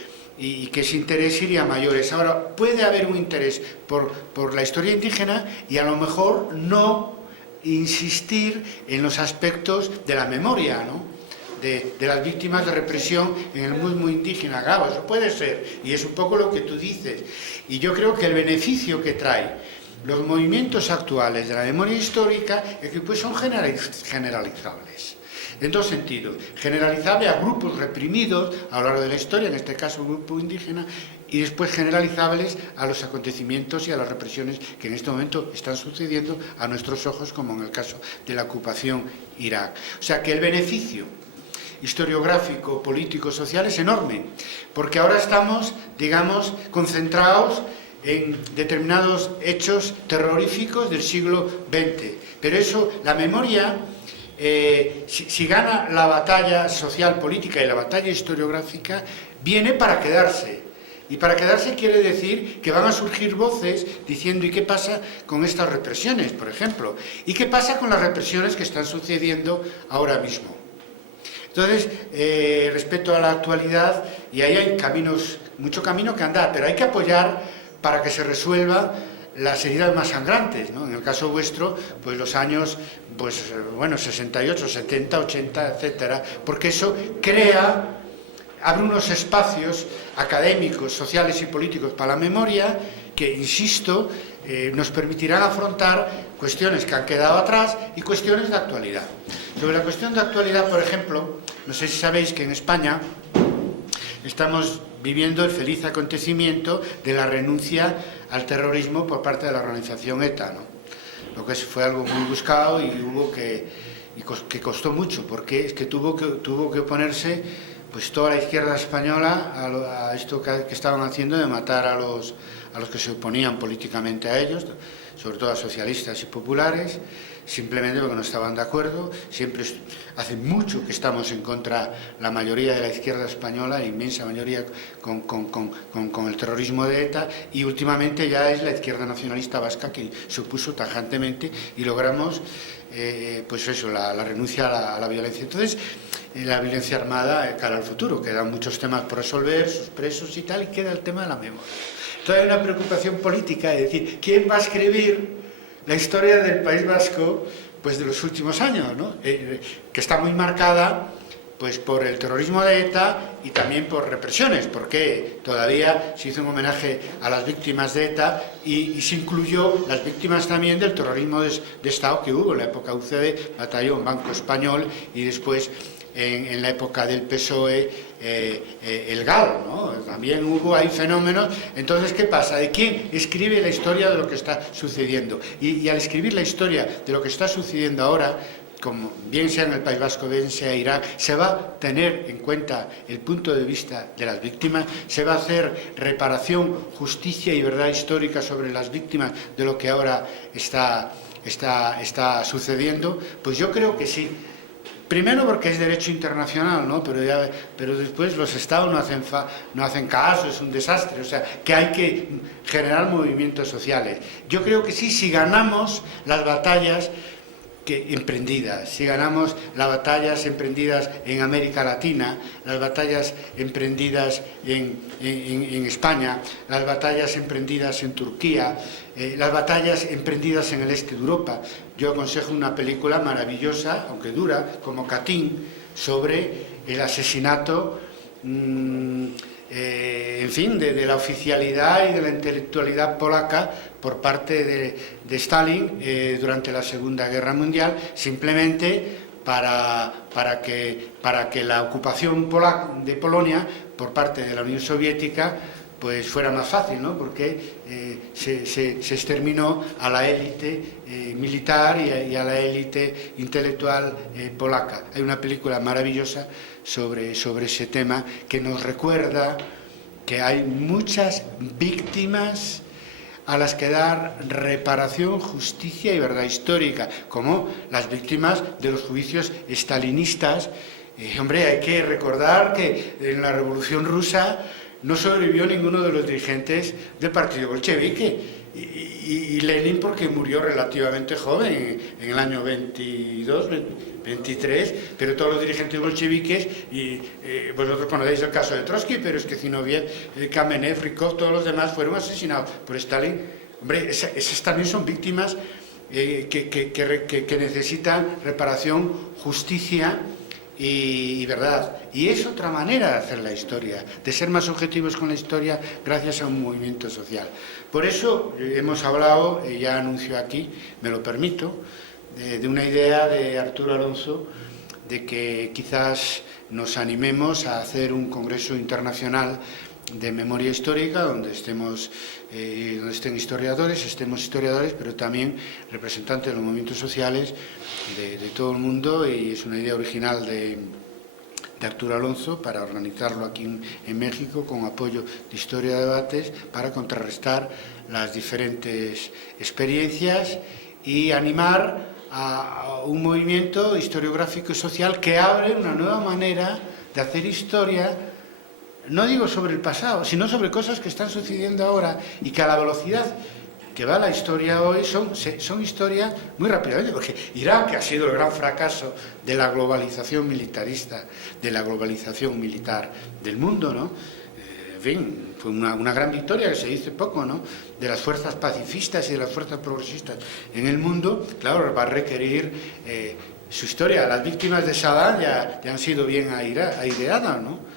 ese interés iría a mayores. Ahora, puede haber un interés por la historia indígena y a lo mejor no insistir en los aspectos de la memoria, ¿no?, de las víctimas de represión en el mundo indígena. Claro, eso puede ser, y es un poco lo que tú dices. Y yo creo que el beneficio que trae los movimientos actuales de la memoria histórica es que pues son generalizables. En dos sentidos. Generalizable a grupos reprimidos a lo largo de la historia, en este caso un grupo indígena, y después generalizables a los acontecimientos y a las represiones que en este momento están sucediendo a nuestros ojos, como en el caso de la ocupación Irak. O sea que el beneficio historiográfico, político, social es enorme, porque ahora estamos, digamos, concentrados en determinados hechos terroríficos del siglo XX. Pero eso, la memoria, si gana la batalla social, política y la batalla historiográfica, viene para quedarse. Y para quedarse quiere decir que van a surgir voces diciendo ¿y qué pasa con estas represiones, por ejemplo? ¿Y qué pasa con las represiones que están sucediendo ahora mismo? Entonces, respecto a la actualidad, y ahí hay mucho camino que andar, pero hay que apoyar para que se resuelva las heridas más sangrantes, ¿no? En el caso vuestro, pues los años, pues bueno, 68, 70, 80, etcétera, porque eso abre unos espacios académicos, sociales y políticos para la memoria que, insisto, nos permitirán afrontar cuestiones que han quedado atrás y cuestiones de actualidad. Sobre la cuestión de actualidad, por ejemplo, no sé si sabéis que en España estamos viviendo el feliz acontecimiento de la renuncia al terrorismo por parte de la organización ETA, ¿no? Lo que fue algo muy buscado y que costó mucho, porque es que tuvo que oponerse pues toda la izquierda española a esto que estaban haciendo de matar a los que se oponían políticamente a ellos, sobre todo a socialistas y populares, simplemente porque no estaban de acuerdo. Siempre hace mucho que estamos en contra, la mayoría de la izquierda española, la inmensa mayoría, con el terrorismo de ETA, y últimamente ya es la izquierda nacionalista vasca que se opuso tajantemente y logramos pues eso, la renuncia a la violencia. Entonces, la violencia armada cara al futuro, quedan muchos temas por resolver, sus presos y tal, y queda el tema de la memoria. Entonces hay una preocupación política, es decir, ¿quién va a escribir la historia del País Vasco pues de los últimos años, ¿no? Que está muy marcada pues por el terrorismo de ETA y también por represiones, porque todavía se hizo un homenaje a las víctimas de ETA y se incluyó las víctimas también del terrorismo de Estado que hubo en la época UCD, Batallón Banco Español, y después en la época del PSOE, el GAL, ¿no? También hay fenómenos. Entonces, ¿qué pasa? ¿De quién escribe la historia de lo que está sucediendo? Y al escribir la historia de lo que está sucediendo ahora, como bien sea en el País Vasco, bien sea Irak, se va a tener en cuenta el punto de vista de las víctimas, se va a hacer reparación, justicia y verdad histórica sobre las víctimas de lo que ahora está sucediendo. Pues yo creo que sí. Primero porque es derecho internacional, ¿no? Pero después los Estados no hacen caso, es un desastre, o sea, que hay que generar movimientos sociales. Yo creo que sí, si ganamos las batallas emprendidas, si ganamos las batallas emprendidas en América Latina, las batallas emprendidas en España, las batallas emprendidas en Turquía, las batallas emprendidas en el este de Europa. Yo aconsejo una película maravillosa, aunque dura, como Katyn, sobre el asesinato, en fin, de la oficialidad y de la intelectualidad polaca por parte de Stalin durante la Segunda Guerra Mundial, simplemente para que la ocupación de Polonia por parte de la Unión Soviética pues fuera más fácil, ¿no? Porque se exterminó a la élite militar y a la élite intelectual polaca. Hay una película maravillosa sobre ese tema que nos recuerda que hay muchas víctimas a las que dar reparación, justicia y verdad histórica, como las víctimas de los juicios estalinistas. Hombre, hay que recordar que en la Revolución Rusa no sobrevivió ninguno de los dirigentes del partido bolchevique, y Lenin porque murió relativamente joven, en el año 22, 23, pero todos los dirigentes bolcheviques, y vosotros conocéis el caso de Trotsky, pero es que Zinoviev, Kamenev, Rykov, todos los demás fueron asesinados por Stalin. Hombre, esas también son víctimas que necesitan reparación, justicia y verdad. Y es otra manera de hacer la historia, de ser más objetivos con la historia gracias a un movimiento social. Por eso hemos hablado, ya anuncio aquí, me lo permito, de una idea de Arturo Alonso, de que quizás nos animemos a hacer un congreso internacional de memoria histórica donde estén historiadores, pero también representantes de los movimientos sociales de todo el mundo, y es una idea original de Arturo Alonso para organizarlo aquí en México con apoyo de Historia de Debates para contrarrestar las diferentes experiencias y animar a un movimiento historiográfico y social que abre una nueva manera de hacer historia, no digo sobre el pasado, sino sobre cosas que están sucediendo ahora y que a la velocidad que va la historia hoy son historias muy rápidamente, porque Irak, que ha sido el gran fracaso de la globalización militarista, de la globalización militar del mundo, ¿no? En fin, fue una gran victoria que se dice poco, ¿no? De las fuerzas pacifistas y de las fuerzas progresistas en el mundo. Claro, va a requerir su historia. Las víctimas de Saddam ya han sido bien aireadas, ¿no?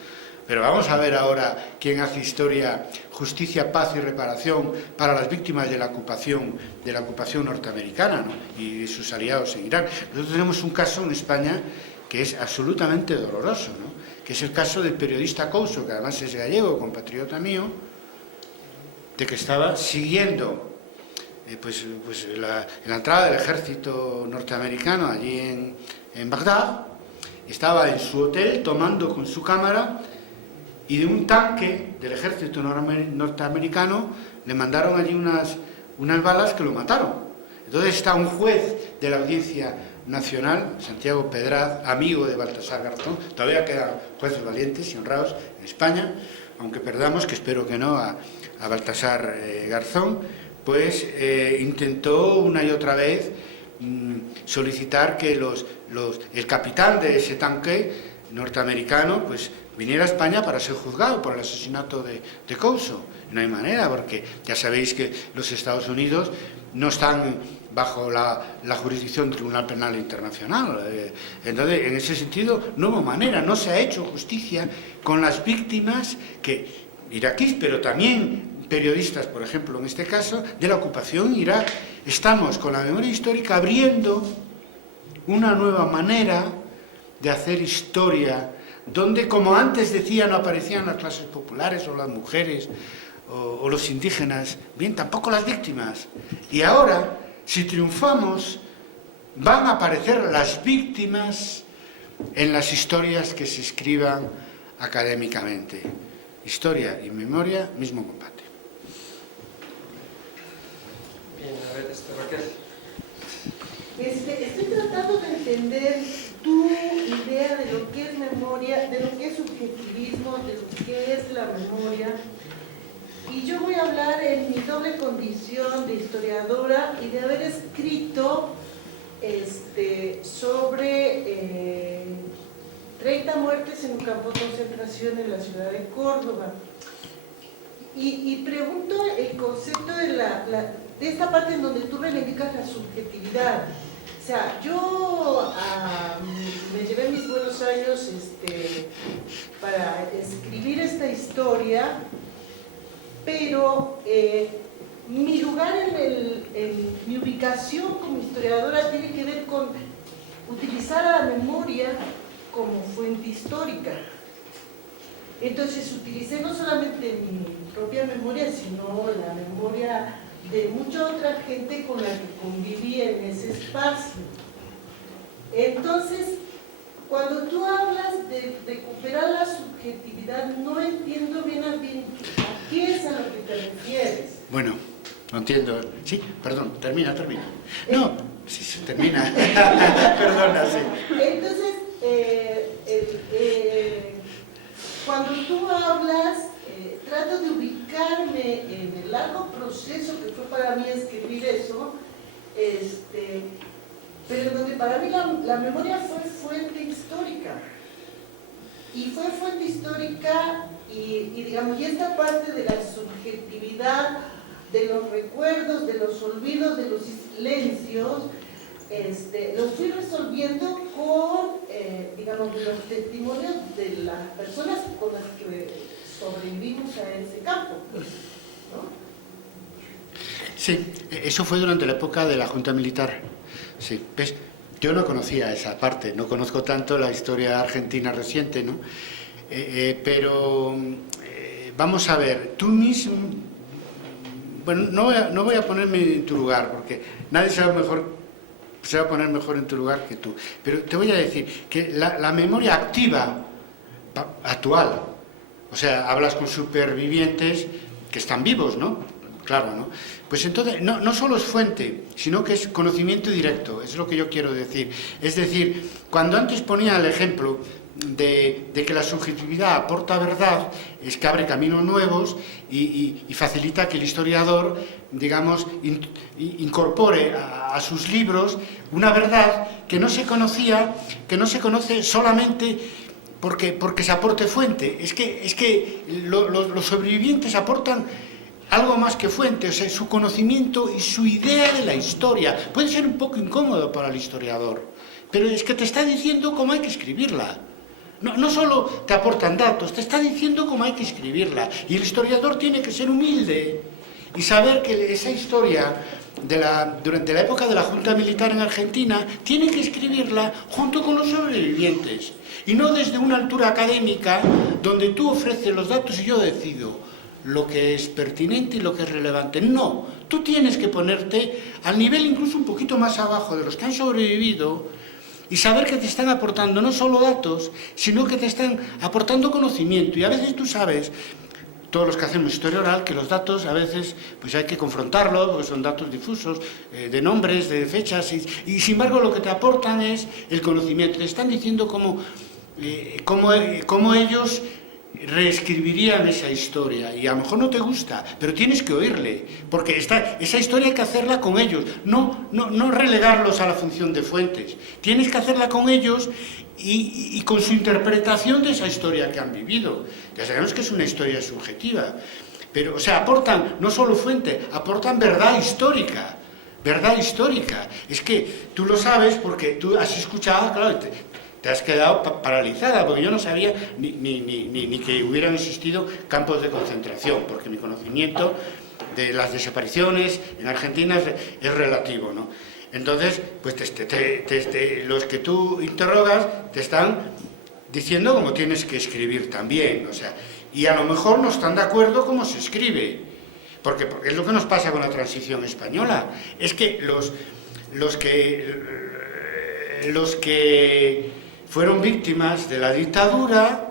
Pero vamos a ver ahora quién hace historia, justicia, paz y reparación para las víctimas de la ocupación norteamericana, ¿no? Y de sus aliados en Irak. Nosotros tenemos un caso en España que es absolutamente doloroso, ¿no? Que es el caso del periodista Couso, que además es gallego, compatriota mío, de que estaba siguiendo la entrada del ejército norteamericano allí en Bagdad. Estaba en su hotel tomando con su cámara, y de un tanque del ejército norteamericano le mandaron allí unas balas que lo mataron. Entonces está un juez de la Audiencia Nacional, Santiago Pedraz, amigo de Baltasar Garzón. Todavía quedan jueces valientes y honrados en España, aunque perdamos, que espero que no, a Baltasar Garzón, pues intentó una y otra vez solicitar que el capitán de ese tanque norteamericano pues viniera a España para ser juzgado por el asesinato de Couso. No hay manera, porque ya sabéis que los Estados Unidos no están bajo la jurisdicción del Tribunal Penal Internacional. Entonces, en ese sentido, no hubo manera, no se ha hecho justicia con las víctimas iraquíes, pero también periodistas, por ejemplo, en este caso, de la ocupación en Irak. Estamos con la memoria histórica abriendo una nueva manera de hacer historia, donde, como antes decía, no aparecían las clases populares o las mujeres o los indígenas, bien, tampoco las víctimas. Y ahora, si triunfamos van a aparecer las víctimas en las historias que se escriban académicamente. Historia y memoria, mismo combate. Bien, a ver, Raquel. Estoy tratando de entender tu idea de lo que es memoria, de lo que es subjetivismo, de lo que es la memoria. Y yo voy a hablar en mi doble condición de historiadora y de haber escrito sobre 30 muertes en un campo de concentración en la ciudad de Córdoba. Y pregunto el concepto de esta parte en donde tú reivindicas la subjetividad. O sea, yo me llevé mis buenos años para escribir esta historia, pero mi lugar mi ubicación como historiadora tiene que ver con utilizar a la memoria como fuente histórica. Entonces utilicé no solamente mi propia memoria, sino la memoria de mucha otra gente con la que conviví en ese espacio. Entonces, cuando tú hablas de recuperar la subjetividad, no entiendo bien a qué es a lo que te refieres. Bueno, no entiendo. Sí, perdón, termina. No, sí, termina. Perdona, sí. Entonces, cuando tú hablas, trato de ubicarme en el largo proceso que fue para mí escribir eso, pero donde para mí la memoria fue fuente histórica. Y fue fuente histórica y digamos, y esta parte de la subjetividad, de los recuerdos, de los olvidos, de los silencios, los fui resolviendo con, digamos, los testimonios de las personas con las que sobrevivimos a ese campo, ¿no? Sí, eso fue durante la época de la Junta Militar. Sí, ¿ves? Yo no conocía esa parte, no conozco tanto la historia argentina reciente, ¿no? Pero vamos a ver, tú mismo... Bueno, no voy a ponerme en tu lugar, porque nadie se va a poner mejor en tu lugar que tú. Pero te voy a decir que la memoria activa, actual, o sea, hablas con supervivientes que están vivos, ¿no? Claro, ¿no? Pues entonces, no solo es fuente, sino que es conocimiento directo, es lo que yo quiero decir. Es decir, cuando antes ponía el ejemplo de que la subjetividad aporta verdad, es que abre caminos nuevos y facilita que el historiador, digamos, incorpore a sus libros una verdad que no se conocía, que no se conoce solamente porque se aporte fuente. Es que los sobrevivientes aportan algo más que fuente, o sea, su conocimiento y su idea de la historia. Puede ser un poco incómodo para el historiador, pero es que te está diciendo cómo hay que escribirla. No solo te aportan datos, te está diciendo cómo hay que escribirla. Y el historiador tiene que ser humilde y saber que esa historia durante la época de la Junta Militar en Argentina tiene que escribirla junto con los sobrevivientes. Y no desde una altura académica donde tú ofreces los datos y yo decido lo que es pertinente y lo que es relevante. No, tú tienes que ponerte al nivel incluso un poquito más abajo de los que han sobrevivido y saber que te están aportando no solo datos, sino que te están aportando conocimiento. Y a veces tú sabes, todos los que hacemos historia oral, que los datos a veces pues hay que confrontarlos, porque son datos difusos, de nombres, de fechas, y sin embargo lo que te aportan es el conocimiento. Te están diciendo cómo ellos reescribirían esa historia, y a lo mejor no te gusta, pero tienes que oírle, porque esa historia hay que hacerla con ellos, no relegarlos a la función de fuentes, tienes que hacerla con ellos y con su interpretación de esa historia que han vivido. Ya sabemos que es una historia subjetiva, pero, o sea, aportan no solo fuente, aportan verdad histórica. Verdad histórica. Es que tú lo sabes porque tú has escuchado, claro, te has quedado paralizada, porque yo no sabía ni que hubieran existido campos de concentración, porque mi conocimiento de las desapariciones en Argentina es relativo, ¿no? Entonces, pues los que tú interrogas te están diciendo cómo tienes que escribir también, o sea, y a lo mejor no están de acuerdo cómo se escribe, porque es lo que nos pasa con la transición española, es que los que los que fueron víctimas de la dictadura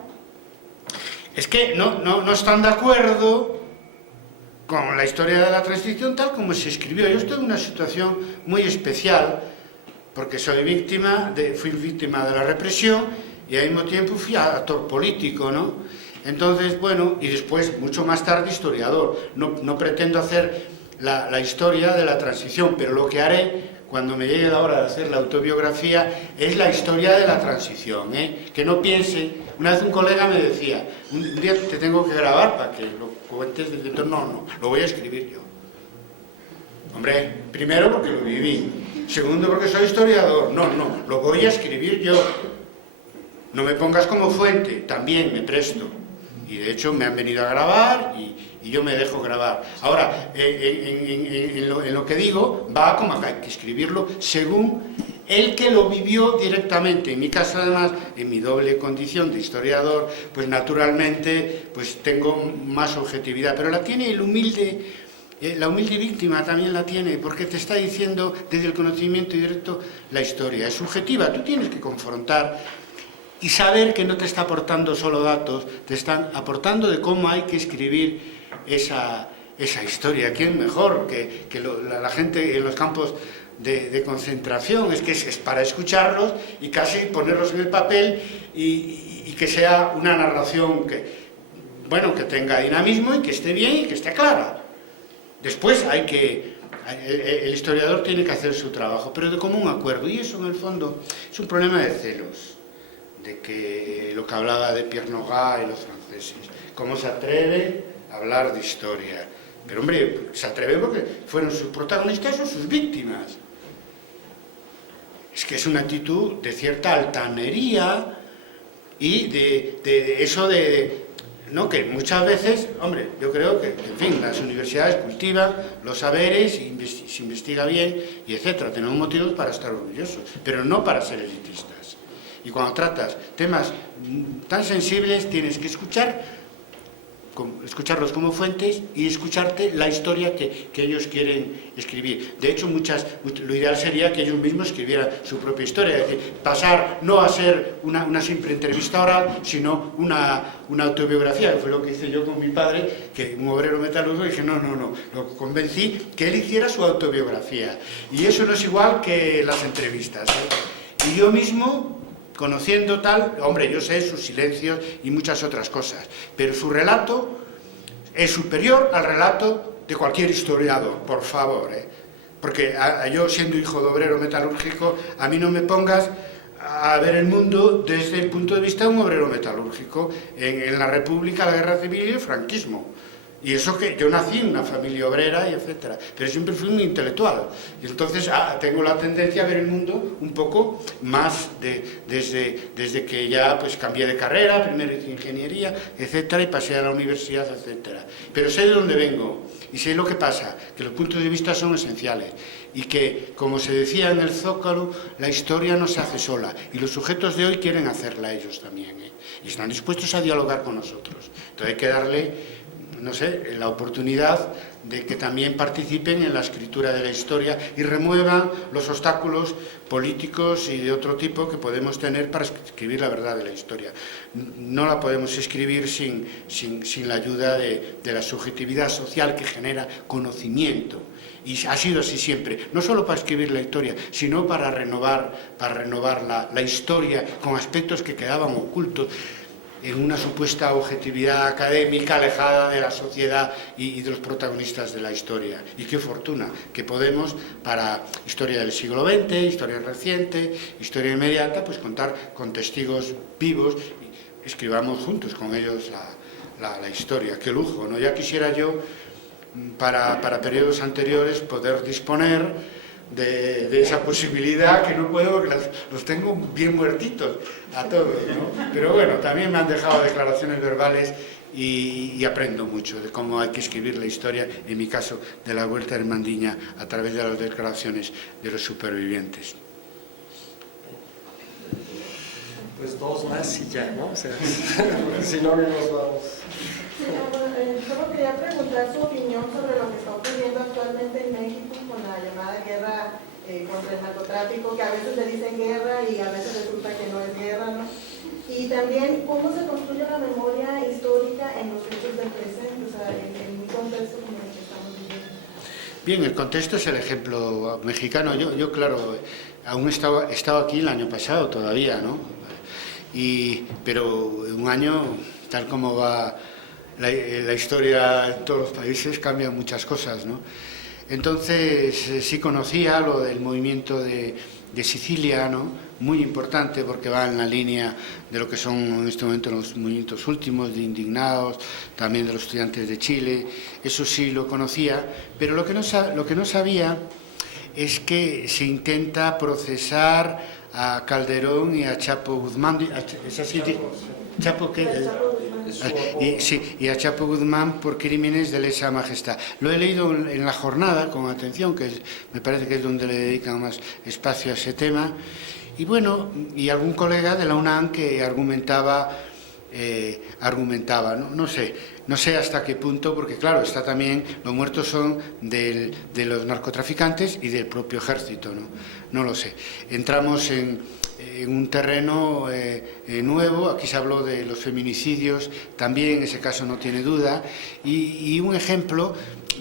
es que no están de acuerdo con la historia de la transición tal como se escribió. Yo estoy en una situación muy especial porque fui víctima de la represión y al mismo tiempo fui actor político, ¿no? Entonces, bueno, y después, mucho más tarde, historiador. No pretendo hacer la historia de la transición, pero lo que haré cuando me llegue la hora de hacer la autobiografía es la historia de la transición, ¿eh? Que no piense. Una vez un colega me decía, un día te tengo que grabar para que lo cuentes desde entonces. No, lo voy a escribir yo. Hombre, primero porque lo viví, segundo porque soy historiador. No, lo voy a escribir yo. No me pongas como fuente, también me presto. Y de hecho me han venido a grabar y yo me dejo grabar. Ahora, en lo que digo, va como acá, hay que escribirlo según el que lo vivió directamente. En mi caso, además, en mi doble condición de historiador, pues naturalmente pues tengo más objetividad. Pero la tiene el humilde, la humilde víctima también la tiene, porque te está diciendo desde el conocimiento directo la historia. Es subjetiva, tú tienes que confrontar y saber que no te está aportando solo datos, te están aportando de cómo hay que escribir esa historia. ¿Quién mejor que la gente en los campos de concentración? Es que es para escucharlos y casi ponerlos en el papel y que sea una narración que tenga dinamismo y que esté bien y que esté clara. Después el historiador tiene que hacer su trabajo, pero de común acuerdo, y eso en el fondo es un problema de celos. De que lo que hablaba de Pierre Nogent y los franceses, cómo se atreve a hablar de historia. Pero hombre, se atreve porque fueron sus protagonistas o sus víctimas. Es que es una actitud de cierta altanería y de eso ¿no? Que muchas veces, hombre, yo creo que, en fin, las universidades cultivan los saberes, y se investiga bien, y etcétera. Tenemos motivos para estar orgullosos, pero no para ser elitistas. Y cuando tratas temas tan sensibles, tienes que escucharlos como fuentes y escucharte la historia que ellos quieren escribir. De hecho, lo ideal sería que ellos mismos escribieran su propia historia, es decir, pasar no a ser una simple entrevista oral, sino una autobiografía, que fue lo que hice yo con mi padre, que un obrero metalúrgico, y dije, no, lo convencí que él hiciera su autobiografía. Y eso no es igual que las entrevistas, ¿eh? Y yo mismo, conociendo tal, hombre, yo sé sus silencios y muchas otras cosas, pero su relato es superior al relato de cualquier historiador, por favor, ¿eh? Porque yo, siendo hijo de obrero metalúrgico, a mí no me pongas a ver el mundo desde el punto de vista de un obrero metalúrgico en la República, la Guerra Civil y el franquismo. Y eso que yo nací en una familia obrera y etcétera, pero siempre fui muy intelectual. Y entonces tengo la tendencia a ver el mundo un poco más desde que ya pues cambié de carrera, primero hice ingeniería, etcétera, y pasé a la universidad, etcétera. Pero sé de dónde vengo y sé lo que pasa, que los puntos de vista son esenciales y que, como se decía en el Zócalo, la historia no se hace sola y los sujetos de hoy quieren hacerla ellos también, ¿eh? Y están dispuestos a dialogar con nosotros. Entonces hay que darle, no sé, la oportunidad de que también participen en la escritura de la historia y remuevan los obstáculos políticos y de otro tipo que podemos tener para escribir la verdad de la historia. No la podemos escribir sin la ayuda de la subjetividad social que genera conocimiento. Y ha sido así siempre, no solo para escribir la historia, sino para renovar la historia con aspectos que quedaban ocultos en una supuesta objetividad académica alejada de la sociedad y de los protagonistas de la historia. Y qué fortuna que podemos, para historia del siglo XX, historia reciente, historia inmediata, pues contar con testigos vivos y escribamos juntos con ellos la historia. Qué lujo, ¿no? Ya quisiera yo, para periodos anteriores, poder disponer de esa posibilidad, que no puedo porque los tengo bien muertitos a todos, ¿no? Pero bueno, también me han dejado declaraciones verbales y aprendo mucho de cómo hay que escribir la historia, en mi caso de la Huerta de Mandiña, a través de las declaraciones de los supervivientes. Pues dos más y ya, ¿no? O sea, si no, no nos vamos. Solo quería preguntar su opinión sobre lo que está ocurriendo actualmente en México con la llamada guerra contra el narcotráfico, que a veces le dicen guerra y a veces resulta que no es guerra, ¿no? Y también cómo se construye la memoria histórica en los hechos del presente, o sea, en un contexto como el que estamos viviendo. Bien, el contexto es el ejemplo mexicano. Yo claro, aún he estado aquí el año pasado todavía, ¿no? Pero un año, tal como va la historia en todos los países, cambian muchas cosas, ¿no? Entonces sí conocía lo del movimiento de Sicilia, ¿no? Muy importante porque va en la línea de lo que son en este momento los movimientos últimos de indignados, también de los estudiantes de Chile. Eso sí lo conocía, pero lo que no sabía es que se intenta procesar a Calderón y a Chapo Guzmán. ¿Es así? Chapo, ¿qué? Y a Chapo Guzmán por crímenes de lesa majestad. Lo he leído en La Jornada con atención, que me parece que es donde le dedican más espacio a ese tema. Y bueno, y algún colega de la UNAM que argumentaba, ¿no? No sé hasta qué punto, porque claro, está también, los muertos son de los narcotraficantes y del propio ejército, ¿no? No lo sé. Entramos en un terreno nuevo. Aquí se habló de los feminicidios, también ese caso no tiene duda, y un ejemplo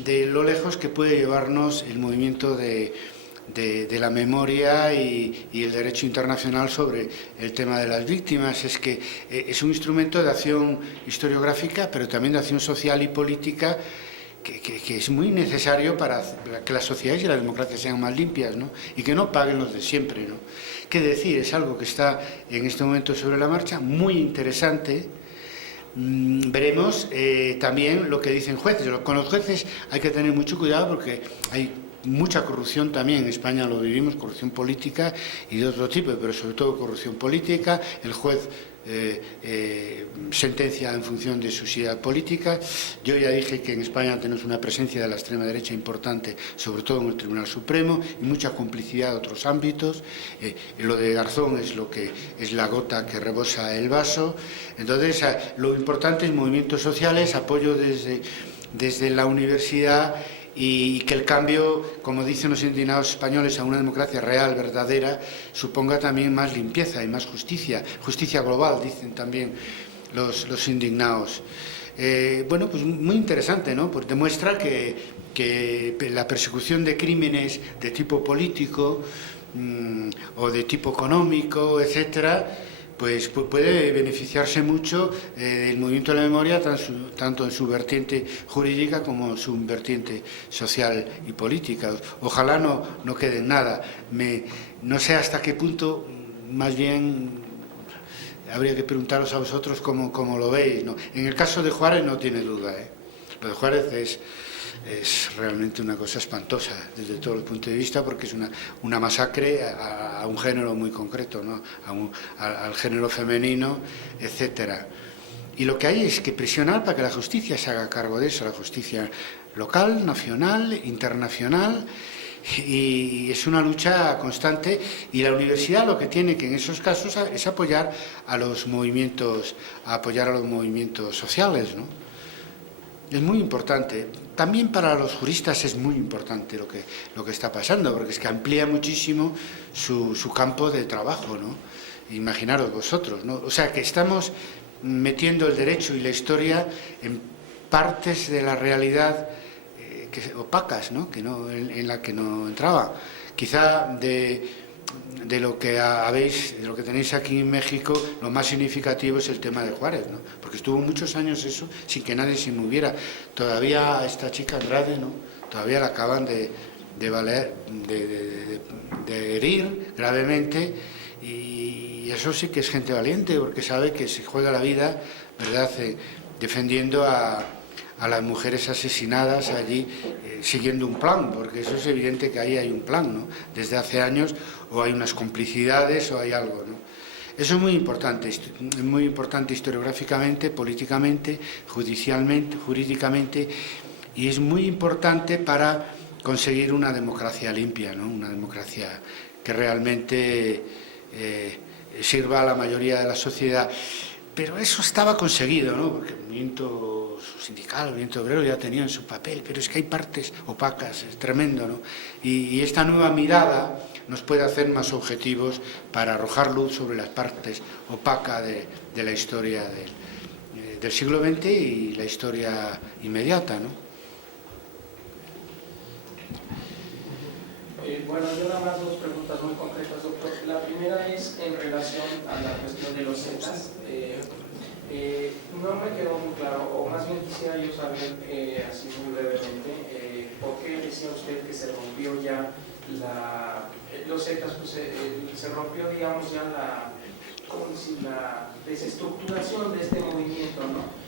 de lo lejos que puede llevarnos el movimiento de la memoria y el derecho internacional sobre el tema de las víctimas. Es que es un instrumento de acción historiográfica, pero también de acción social y política que es muy necesario para que las sociedades y las democracias sean más limpias, ¿no? Y que no paguen los de siempre, ¿no? Qué decir, es algo que está en este momento sobre la marcha, muy interesante. Veremos también lo que dicen jueces. Con los jueces hay que tener mucho cuidado porque hay mucha corrupción también. En España lo vivimos, corrupción política y de otro tipo, pero sobre todo corrupción política. El juez sentencia en función de su idea política. Yo ya dije que en España tenemos una presencia de la extrema derecha importante, sobre todo en el Tribunal Supremo, y mucha complicidad de otros ámbitos. Lo de Garzón es lo que es la gota que rebosa el vaso. Entonces, lo importante es movimientos sociales, apoyo desde la universidad, y que el cambio, como dicen los indignados españoles, a una democracia real, verdadera, suponga también más limpieza y más justicia global, dicen también los indignados. Bueno, pues muy interesante, ¿no? Pues demuestra que la persecución de crímenes de tipo político o de tipo económico, etcétera, pues puede beneficiarse mucho del movimiento de la memoria, tanto en su vertiente jurídica como en su vertiente social y política. Ojalá no quede en nada. No sé hasta qué punto, más bien habría que preguntaros a vosotros cómo lo veis, ¿no? En el caso de Juárez no tiene duda, ¿eh? Lo de Juárez es realmente una cosa espantosa desde todos los puntos de vista, porque es una masacre a un género muy concreto, ¿no? Al género femenino, etcétera. Y lo que hay es que presionar para que la justicia se haga cargo de eso, la justicia local, nacional, internacional, y es una lucha constante, y la universidad lo que tiene que en esos casos es apoyar a los movimientos sociales, ¿no? Es muy importante. También para los juristas es muy importante lo que está pasando, porque es que amplía muchísimo su campo de trabajo, ¿no? Imaginaros vosotros, ¿no? O sea, que estamos metiendo el derecho y la historia en partes de la realidad opacas, ¿no? En la que no entraba. Quizá de lo que tenéis aquí en México, lo más significativo es el tema de Juárez, ¿no? Porque estuvo muchos años eso sin que nadie se moviera. Todavía a esta chica Andrade, ¿no? Todavía la acaban de herir gravemente, y eso sí que es gente valiente, porque sabe que se juega la vida, ¿verdad?, defendiendo a las mujeres asesinadas allí, siguiendo un plan, porque eso es evidente que ahí hay un plan, ¿no? Desde hace años, o hay unas complicidades o hay algo, ¿no? Eso es muy importante historiográficamente, políticamente, judicialmente, jurídicamente, y es muy importante para conseguir una democracia limpia, ¿no? Una democracia que realmente sirva a la mayoría de la sociedad. Pero eso estaba conseguido, ¿no? Porque movimientos sindical, el movimiento obrero ya tenían su papel, pero es que hay partes opacas, es tremendo, ¿no? Y esta nueva mirada nos puede hacer más objetivos para arrojar luz sobre las partes opacas de la historia del siglo XX y la historia inmediata, ¿no? Bueno, yo nada más dos preguntas muy concretas, doctor. La primera es en relación a la cuestión de los Zetas. No me quedó muy claro, o más bien quisiera yo saber, así muy brevemente, por qué decía usted que se rompió ya los Zetas, pues se rompió, digamos, ya la desestructuración de este movimiento, ¿no?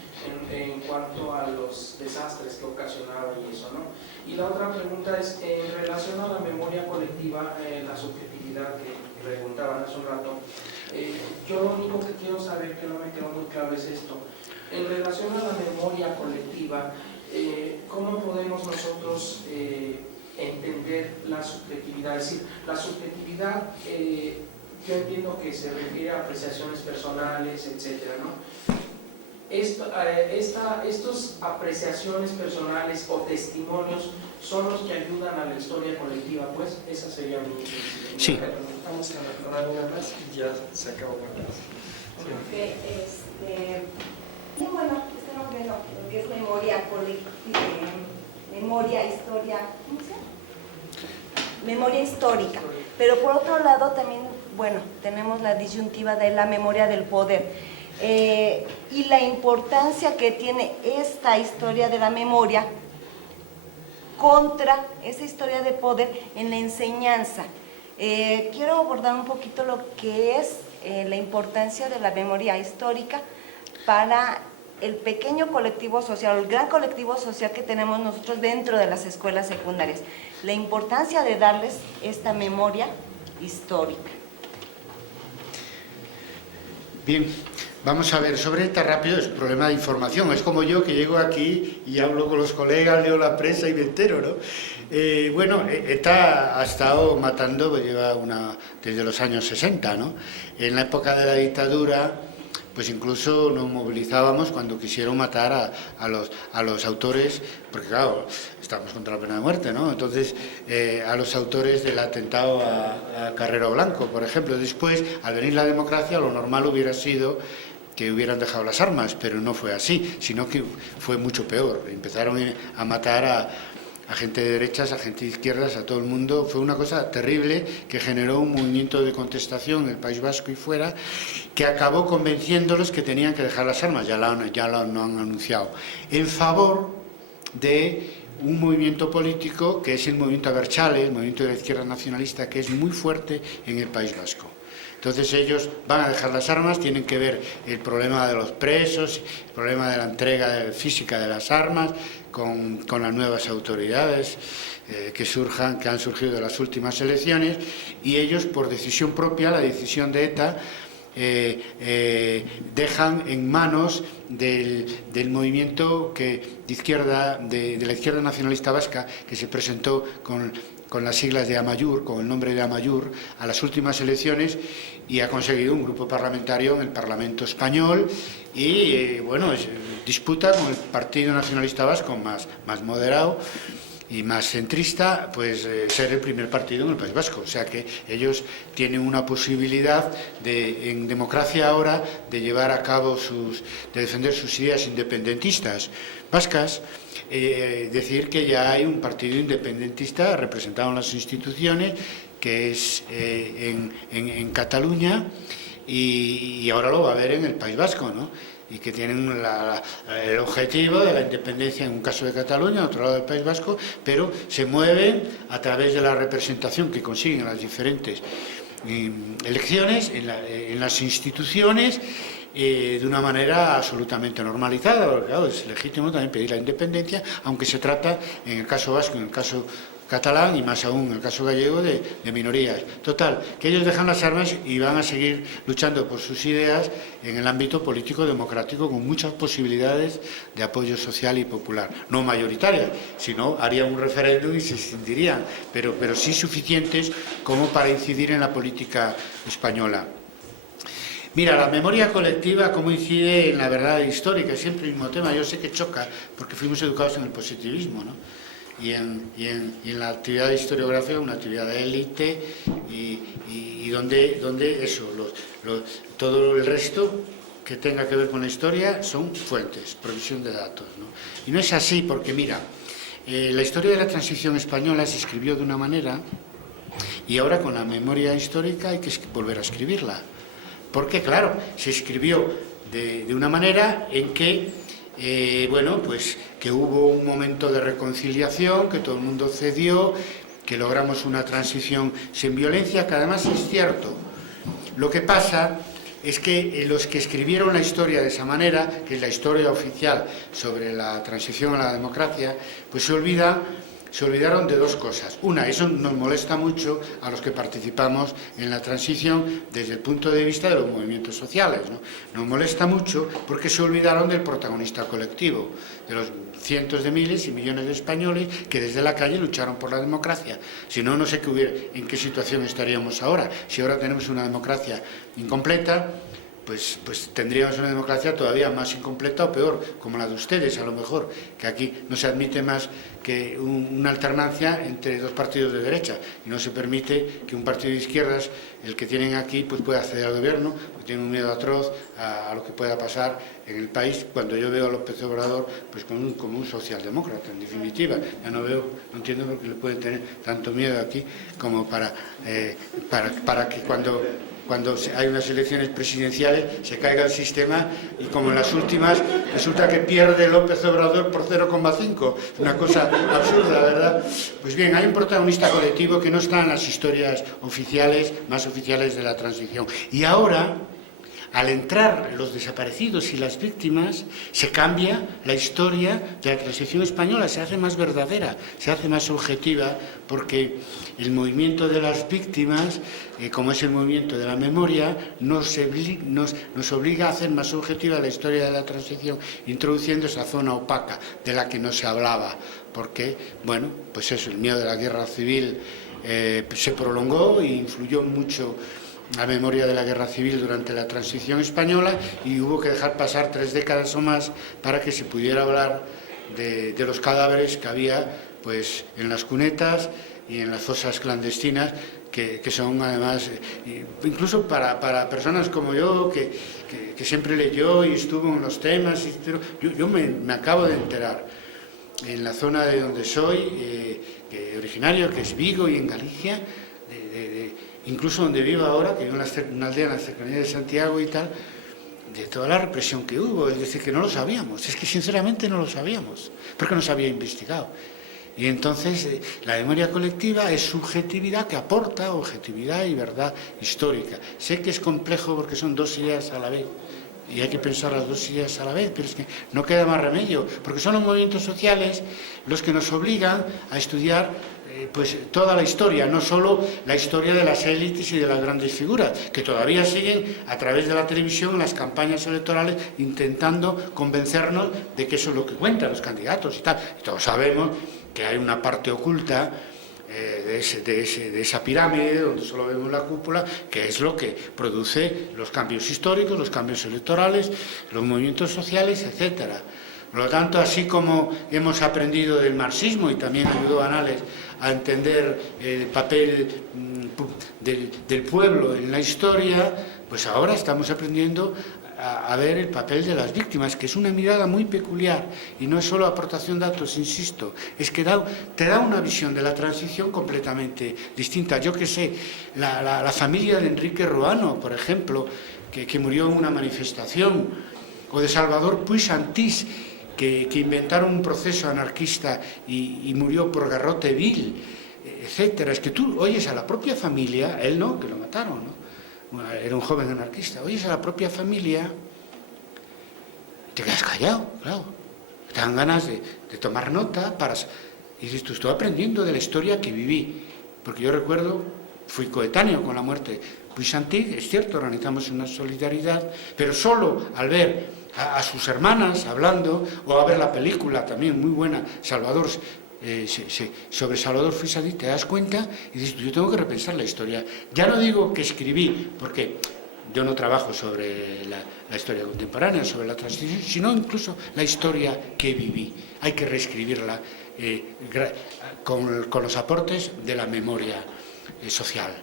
En cuanto a los desastres que ocasionaba y eso, ¿no? Y la otra pregunta es, en relación a la memoria colectiva, la subjetividad que preguntaban hace un rato, yo lo único que quiero saber, que no me quedó muy claro, es esto. En relación a la memoria colectiva, ¿cómo podemos nosotros entender la subjetividad? Es decir, la subjetividad, yo entiendo que se refiere a apreciaciones personales, etcétera, ¿no? Estos apreciaciones personales o testimonios son los que ayudan a la historia colectiva, pues esa sería mi... Sí. Vamos a dar una más y ya se acabó. Y bueno, estamos viendo lo que es memoria colectiva, ¿cómo se llama? Memoria histórica. Pero por otro lado también, bueno, tenemos la disyuntiva de la memoria del poder. Y la importancia que tiene esta historia de la memoria contra esa historia de poder en la enseñanza. Quiero abordar un poquito lo que es la importancia de la memoria histórica para el pequeño colectivo social, el gran colectivo social que tenemos nosotros dentro de las escuelas secundarias. La importancia de darles esta memoria histórica. Bien, vamos a ver, sobre ETA rápido es problema de información. Es como yo que llego aquí y hablo con los colegas, leo la prensa y me entero, ¿no? Bueno, ETA ha estado matando, pues lleva desde los años 60, ¿no? En la época de la dictadura, pues incluso nos movilizábamos cuando quisieron matar a los autores, porque claro, estamos contra la pena de muerte, ¿no? Entonces, a los autores del atentado a Carrero Blanco, por ejemplo. Después, al venir la democracia, lo normal hubiera sido que hubieran dejado las armas, pero no fue así, sino que fue mucho peor. Empezaron a matar a gente de derechas, a gente de izquierdas, a todo el mundo. Fue una cosa terrible que generó un movimiento de contestación en el País Vasco y fuera, que acabó convenciéndolos que tenían que dejar las armas, ya lo han anunciado, en favor de un movimiento político que es el movimiento Abertzale, el movimiento de la izquierda nacionalista, que es muy fuerte en el País Vasco. Entonces ellos van a dejar las armas, tienen que ver el problema de los presos, el problema de la entrega física de las armas con las nuevas autoridades que han surgido de las últimas elecciones, y ellos, por decisión propia, la decisión de ETA, dejan en manos del movimiento de la izquierda nacionalista vasca, que se presentó con las siglas de Amaiur, con el nombre de Amaiur, a las últimas elecciones, y ha conseguido un grupo parlamentario en el Parlamento español, y bueno, disputa con el Partido Nacionalista Vasco más moderado y más centrista, pues ser el primer partido en el País Vasco. O sea que ellos tienen una posibilidad en democracia ahora de llevar a cabo de defender sus ideas independentistas vascas. Decir que ya hay un partido independentista representado en las instituciones, que es en Cataluña, y ahora lo va a haber en el País Vasco, ¿no? Y que tienen el objetivo de la independencia en un caso de Cataluña, en otro lado del País Vasco, pero se mueven a través de la representación que consiguen en las diferentes elecciones, en las instituciones, de una manera absolutamente normalizada, porque claro, es legítimo también pedir la independencia, aunque se trata, en el caso vasco, en el caso catalán y más aún en el caso gallego, de minorías. Total, que ellos dejan las armas y van a seguir luchando por sus ideas en el ámbito político democrático, con muchas posibilidades de apoyo social y popular. No mayoritarias, sino harían un referéndum y se extinguirían, pero sí suficientes como para incidir en la política española. Mira, la memoria colectiva, cómo incide en la verdad histórica, es siempre el mismo tema. Yo sé que choca, porque fuimos educados en el positivismo, ¿no? Y en la actividad de historiografía, una actividad de élite, y donde eso, todo el resto que tenga que ver con la historia son fuentes, provisión de datos, ¿no? Y no es así, porque mira, la historia de la transición española se escribió de una manera, y ahora con la memoria histórica hay que volver a escribirla. Porque, claro, se escribió de una manera en que, bueno, pues que hubo un momento de reconciliación, que todo el mundo cedió, que logramos una transición sin violencia, que además es cierto. Lo que pasa es que los que escribieron la historia de esa manera, que es la historia oficial sobre la transición a la democracia, pues se olvidaron de dos cosas. Una, eso nos molesta mucho a los que participamos en la transición desde el punto de vista de los movimientos sociales, ¿no? Nos molesta mucho porque se olvidaron del protagonista colectivo, de los cientos de miles y millones de españoles que desde la calle lucharon por la democracia. Si no, no sé en qué situación estaríamos ahora. Si ahora tenemos una democracia incompleta, pues tendríamos una democracia todavía más incompleta o peor, como la de ustedes, a lo mejor, que aquí no se admite más que una alternancia entre dos partidos de derecha, y no se permite que un partido de izquierdas, el que tienen aquí, pues pueda acceder al gobierno, porque tienen un miedo atroz a lo que pueda pasar en el país, cuando yo veo a López Obrador pues como un socialdemócrata, en definitiva. Ya no entiendo por qué le pueden tener tanto miedo aquí, como para que cuando hay unas elecciones presidenciales se caiga el sistema, y como en las últimas resulta que pierde López Obrador por 0,5, una cosa absurda, ¿verdad? Pues bien, hay un protagonista colectivo que no está en las historias oficiales, más oficiales de la transición, y ahora, al entrar los desaparecidos y las víctimas, se cambia la historia de la transición española, se hace más verdadera, se hace más objetiva, porque el movimiento de las víctimas, como es el movimiento de la memoria, nos obliga a hacer más objetiva la historia de la transición, introduciendo esa zona opaca de la que no se hablaba, porque, bueno, pues eso, el miedo de la guerra civil se prolongó e influyó mucho la memoria de la guerra civil durante la transición española, y hubo que dejar pasar 3 décadas o más para que se pudiera hablar de los cadáveres que había pues en las cunetas y en las fosas clandestinas, que son además, incluso para personas como yo, que siempre leyó y estuvo en los temas, yo me acabo de enterar, en la zona de donde soy, originario, que es Vigo, y en Galicia, incluso donde vivo ahora, que vivo en una aldea en la cercanía de Santiago y tal, de toda la represión que hubo, es decir, que no lo sabíamos, es que sinceramente no lo sabíamos, porque no se había investigado. Y entonces la memoria colectiva es subjetividad que aporta objetividad y verdad histórica. Sé que es complejo porque son dos ideas a la vez, y hay que pensar las dos ideas a la vez, pero es que no queda más remedio, porque son los movimientos sociales los que nos obligan a estudiar pues toda la historia, no solo la historia de las élites y de las grandes figuras, que todavía siguen a través de la televisión en las campañas electorales intentando convencernos de que eso es lo que cuentan los candidatos y tal. Y todos sabemos que hay una parte oculta de esa pirámide, donde solo vemos la cúpula, que es lo que produce los cambios históricos, los cambios electorales, los movimientos sociales, etcétera. Por lo tanto, así como hemos aprendido del marxismo, y también ayudó a Anales a entender el papel del pueblo en la historia, pues ahora estamos aprendiendo a ver el papel de las víctimas, que es una mirada muy peculiar, y no es solo aportación de datos, insisto, es que te da una visión de la transición completamente distinta. Yo que sé, la familia de Enrique Ruano, por ejemplo, que murió en una manifestación, o de Salvador Puig Santís, que inventaron un proceso anarquista y murió por garrote vil, etcétera. Es que tú oyes a la propia familia, él no, que lo mataron, ¿no? Era un joven anarquista, oyes a la propia familia, te quedas callado, claro. Te dan ganas de tomar nota y dices, tú estoy aprendiendo de la historia que viví, porque yo recuerdo, fui coetáneo con la muerte de Puig Santís, es cierto, organizamos una solidaridad, pero solo al ver a sus hermanas hablando, o a ver la película también muy buena, sobre Salvador Puig, te das cuenta y dices, yo tengo que repensar la historia. Ya no digo que escribí, porque yo no trabajo sobre la historia contemporánea, sobre la transición, sino incluso la historia que viví. Hay que reescribirla con los aportes de la memoria social,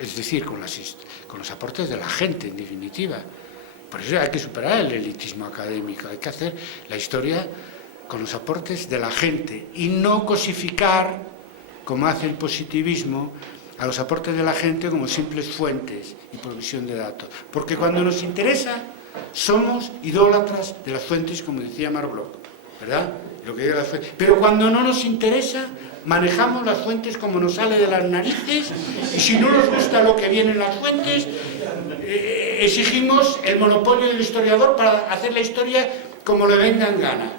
es decir, con los aportes de la gente, en definitiva. Por eso hay que superar el elitismo académico, hay que hacer la historia con los aportes de la gente y no cosificar, como hace el positivismo, a los aportes de la gente como simples fuentes y provisión de datos. Porque cuando nos interesa, somos idólatras de las fuentes, como decía Marc Bloch, ¿verdad? Lo que diga las fuentes. Pero cuando no nos interesa, manejamos las fuentes como nos sale de las narices, y si no nos gusta lo que viene en las fuentes, exigimos el monopolio del historiador para hacer la historia como le venga en gana.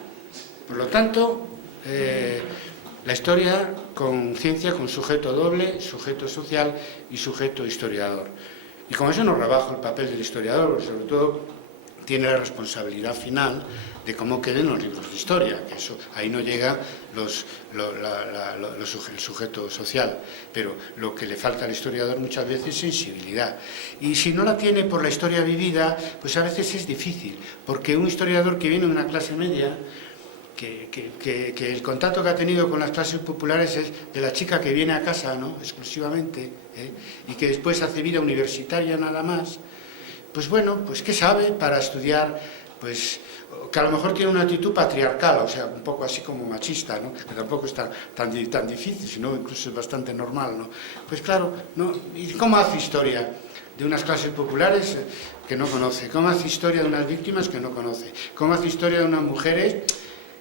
Por lo tanto, la historia con ciencia, con sujeto doble, sujeto social y sujeto historiador. Y con eso no rebajo el papel del historiador, porque sobre todo tiene la responsabilidad final de cómo queden los libros de historia, que eso ahí no llega el sujeto social, pero lo que le falta al historiador muchas veces es sensibilidad. Y si no la tiene por la historia vivida, pues a veces es difícil, porque un historiador que viene de una clase media, que el contacto que ha tenido con las clases populares es de la chica que viene a casa, ¿no?, exclusivamente, y que después hace vida universitaria nada más, pues bueno, pues ¿qué sabe para estudiar? Pues que a lo mejor tiene una actitud patriarcal, o sea, un poco así como machista, ¿no?, que tampoco es tan difícil, sino incluso es bastante normal, ¿no? Pues claro, ¿no? ¿Y cómo hace historia de unas clases populares que no conoce? ¿Cómo hace historia de unas víctimas que no conoce? ¿Cómo hace historia de unas mujeres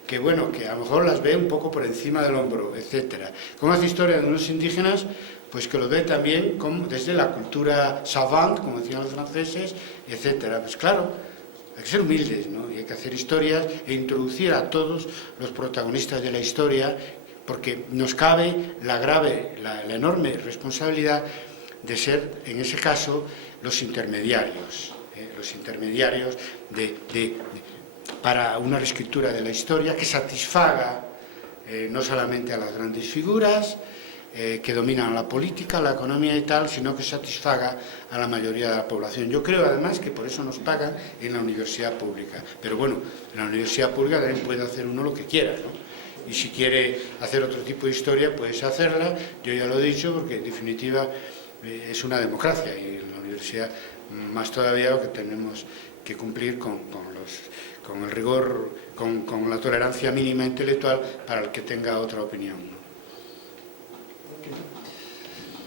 que, bueno, que a lo mejor las ve un poco por encima del hombro, etcétera? ¿Cómo hace historia de unos indígenas? Pues que lo ve también como desde la cultura savant, como decían los franceses, etcétera. Pues claro, hay que ser humildes, ¿no? Y hay que hacer historias e introducir a todos los protagonistas de la historia, porque nos cabe la enorme responsabilidad de ser, en ese caso, los intermediarios para una reescritura de la historia que satisfaga no solamente a las grandes figuras que dominan la política, la economía y tal, sino que satisfaga a la mayoría de la población. Yo creo además que por eso nos pagan en la universidad pública, pero bueno, en la universidad pública también puede hacer uno lo que quiera, ¿no? Y si quiere hacer otro tipo de historia, puedes hacerla, yo ya lo he dicho, porque en definitiva es una democracia, y en la universidad más todavía lo que tenemos que cumplir con el rigor, con la tolerancia mínima intelectual para el que tenga otra opinión, ¿no?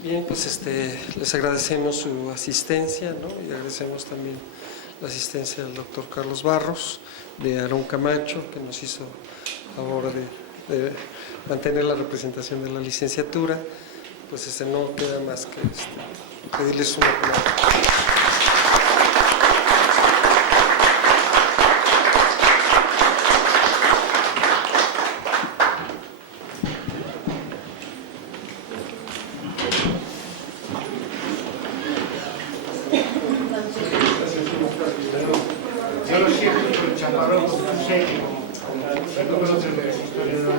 Bien, pues les agradecemos su asistencia, ¿no? Y agradecemos también la asistencia del doctor Carlos Barros, de Aarón Camacho, que nos hizo favor de mantener la representación de la licenciatura. Pues no queda más que pedirles una palabra. Yo lo siento, pero el chaparrón, como tú sé, como no conoces la historia de la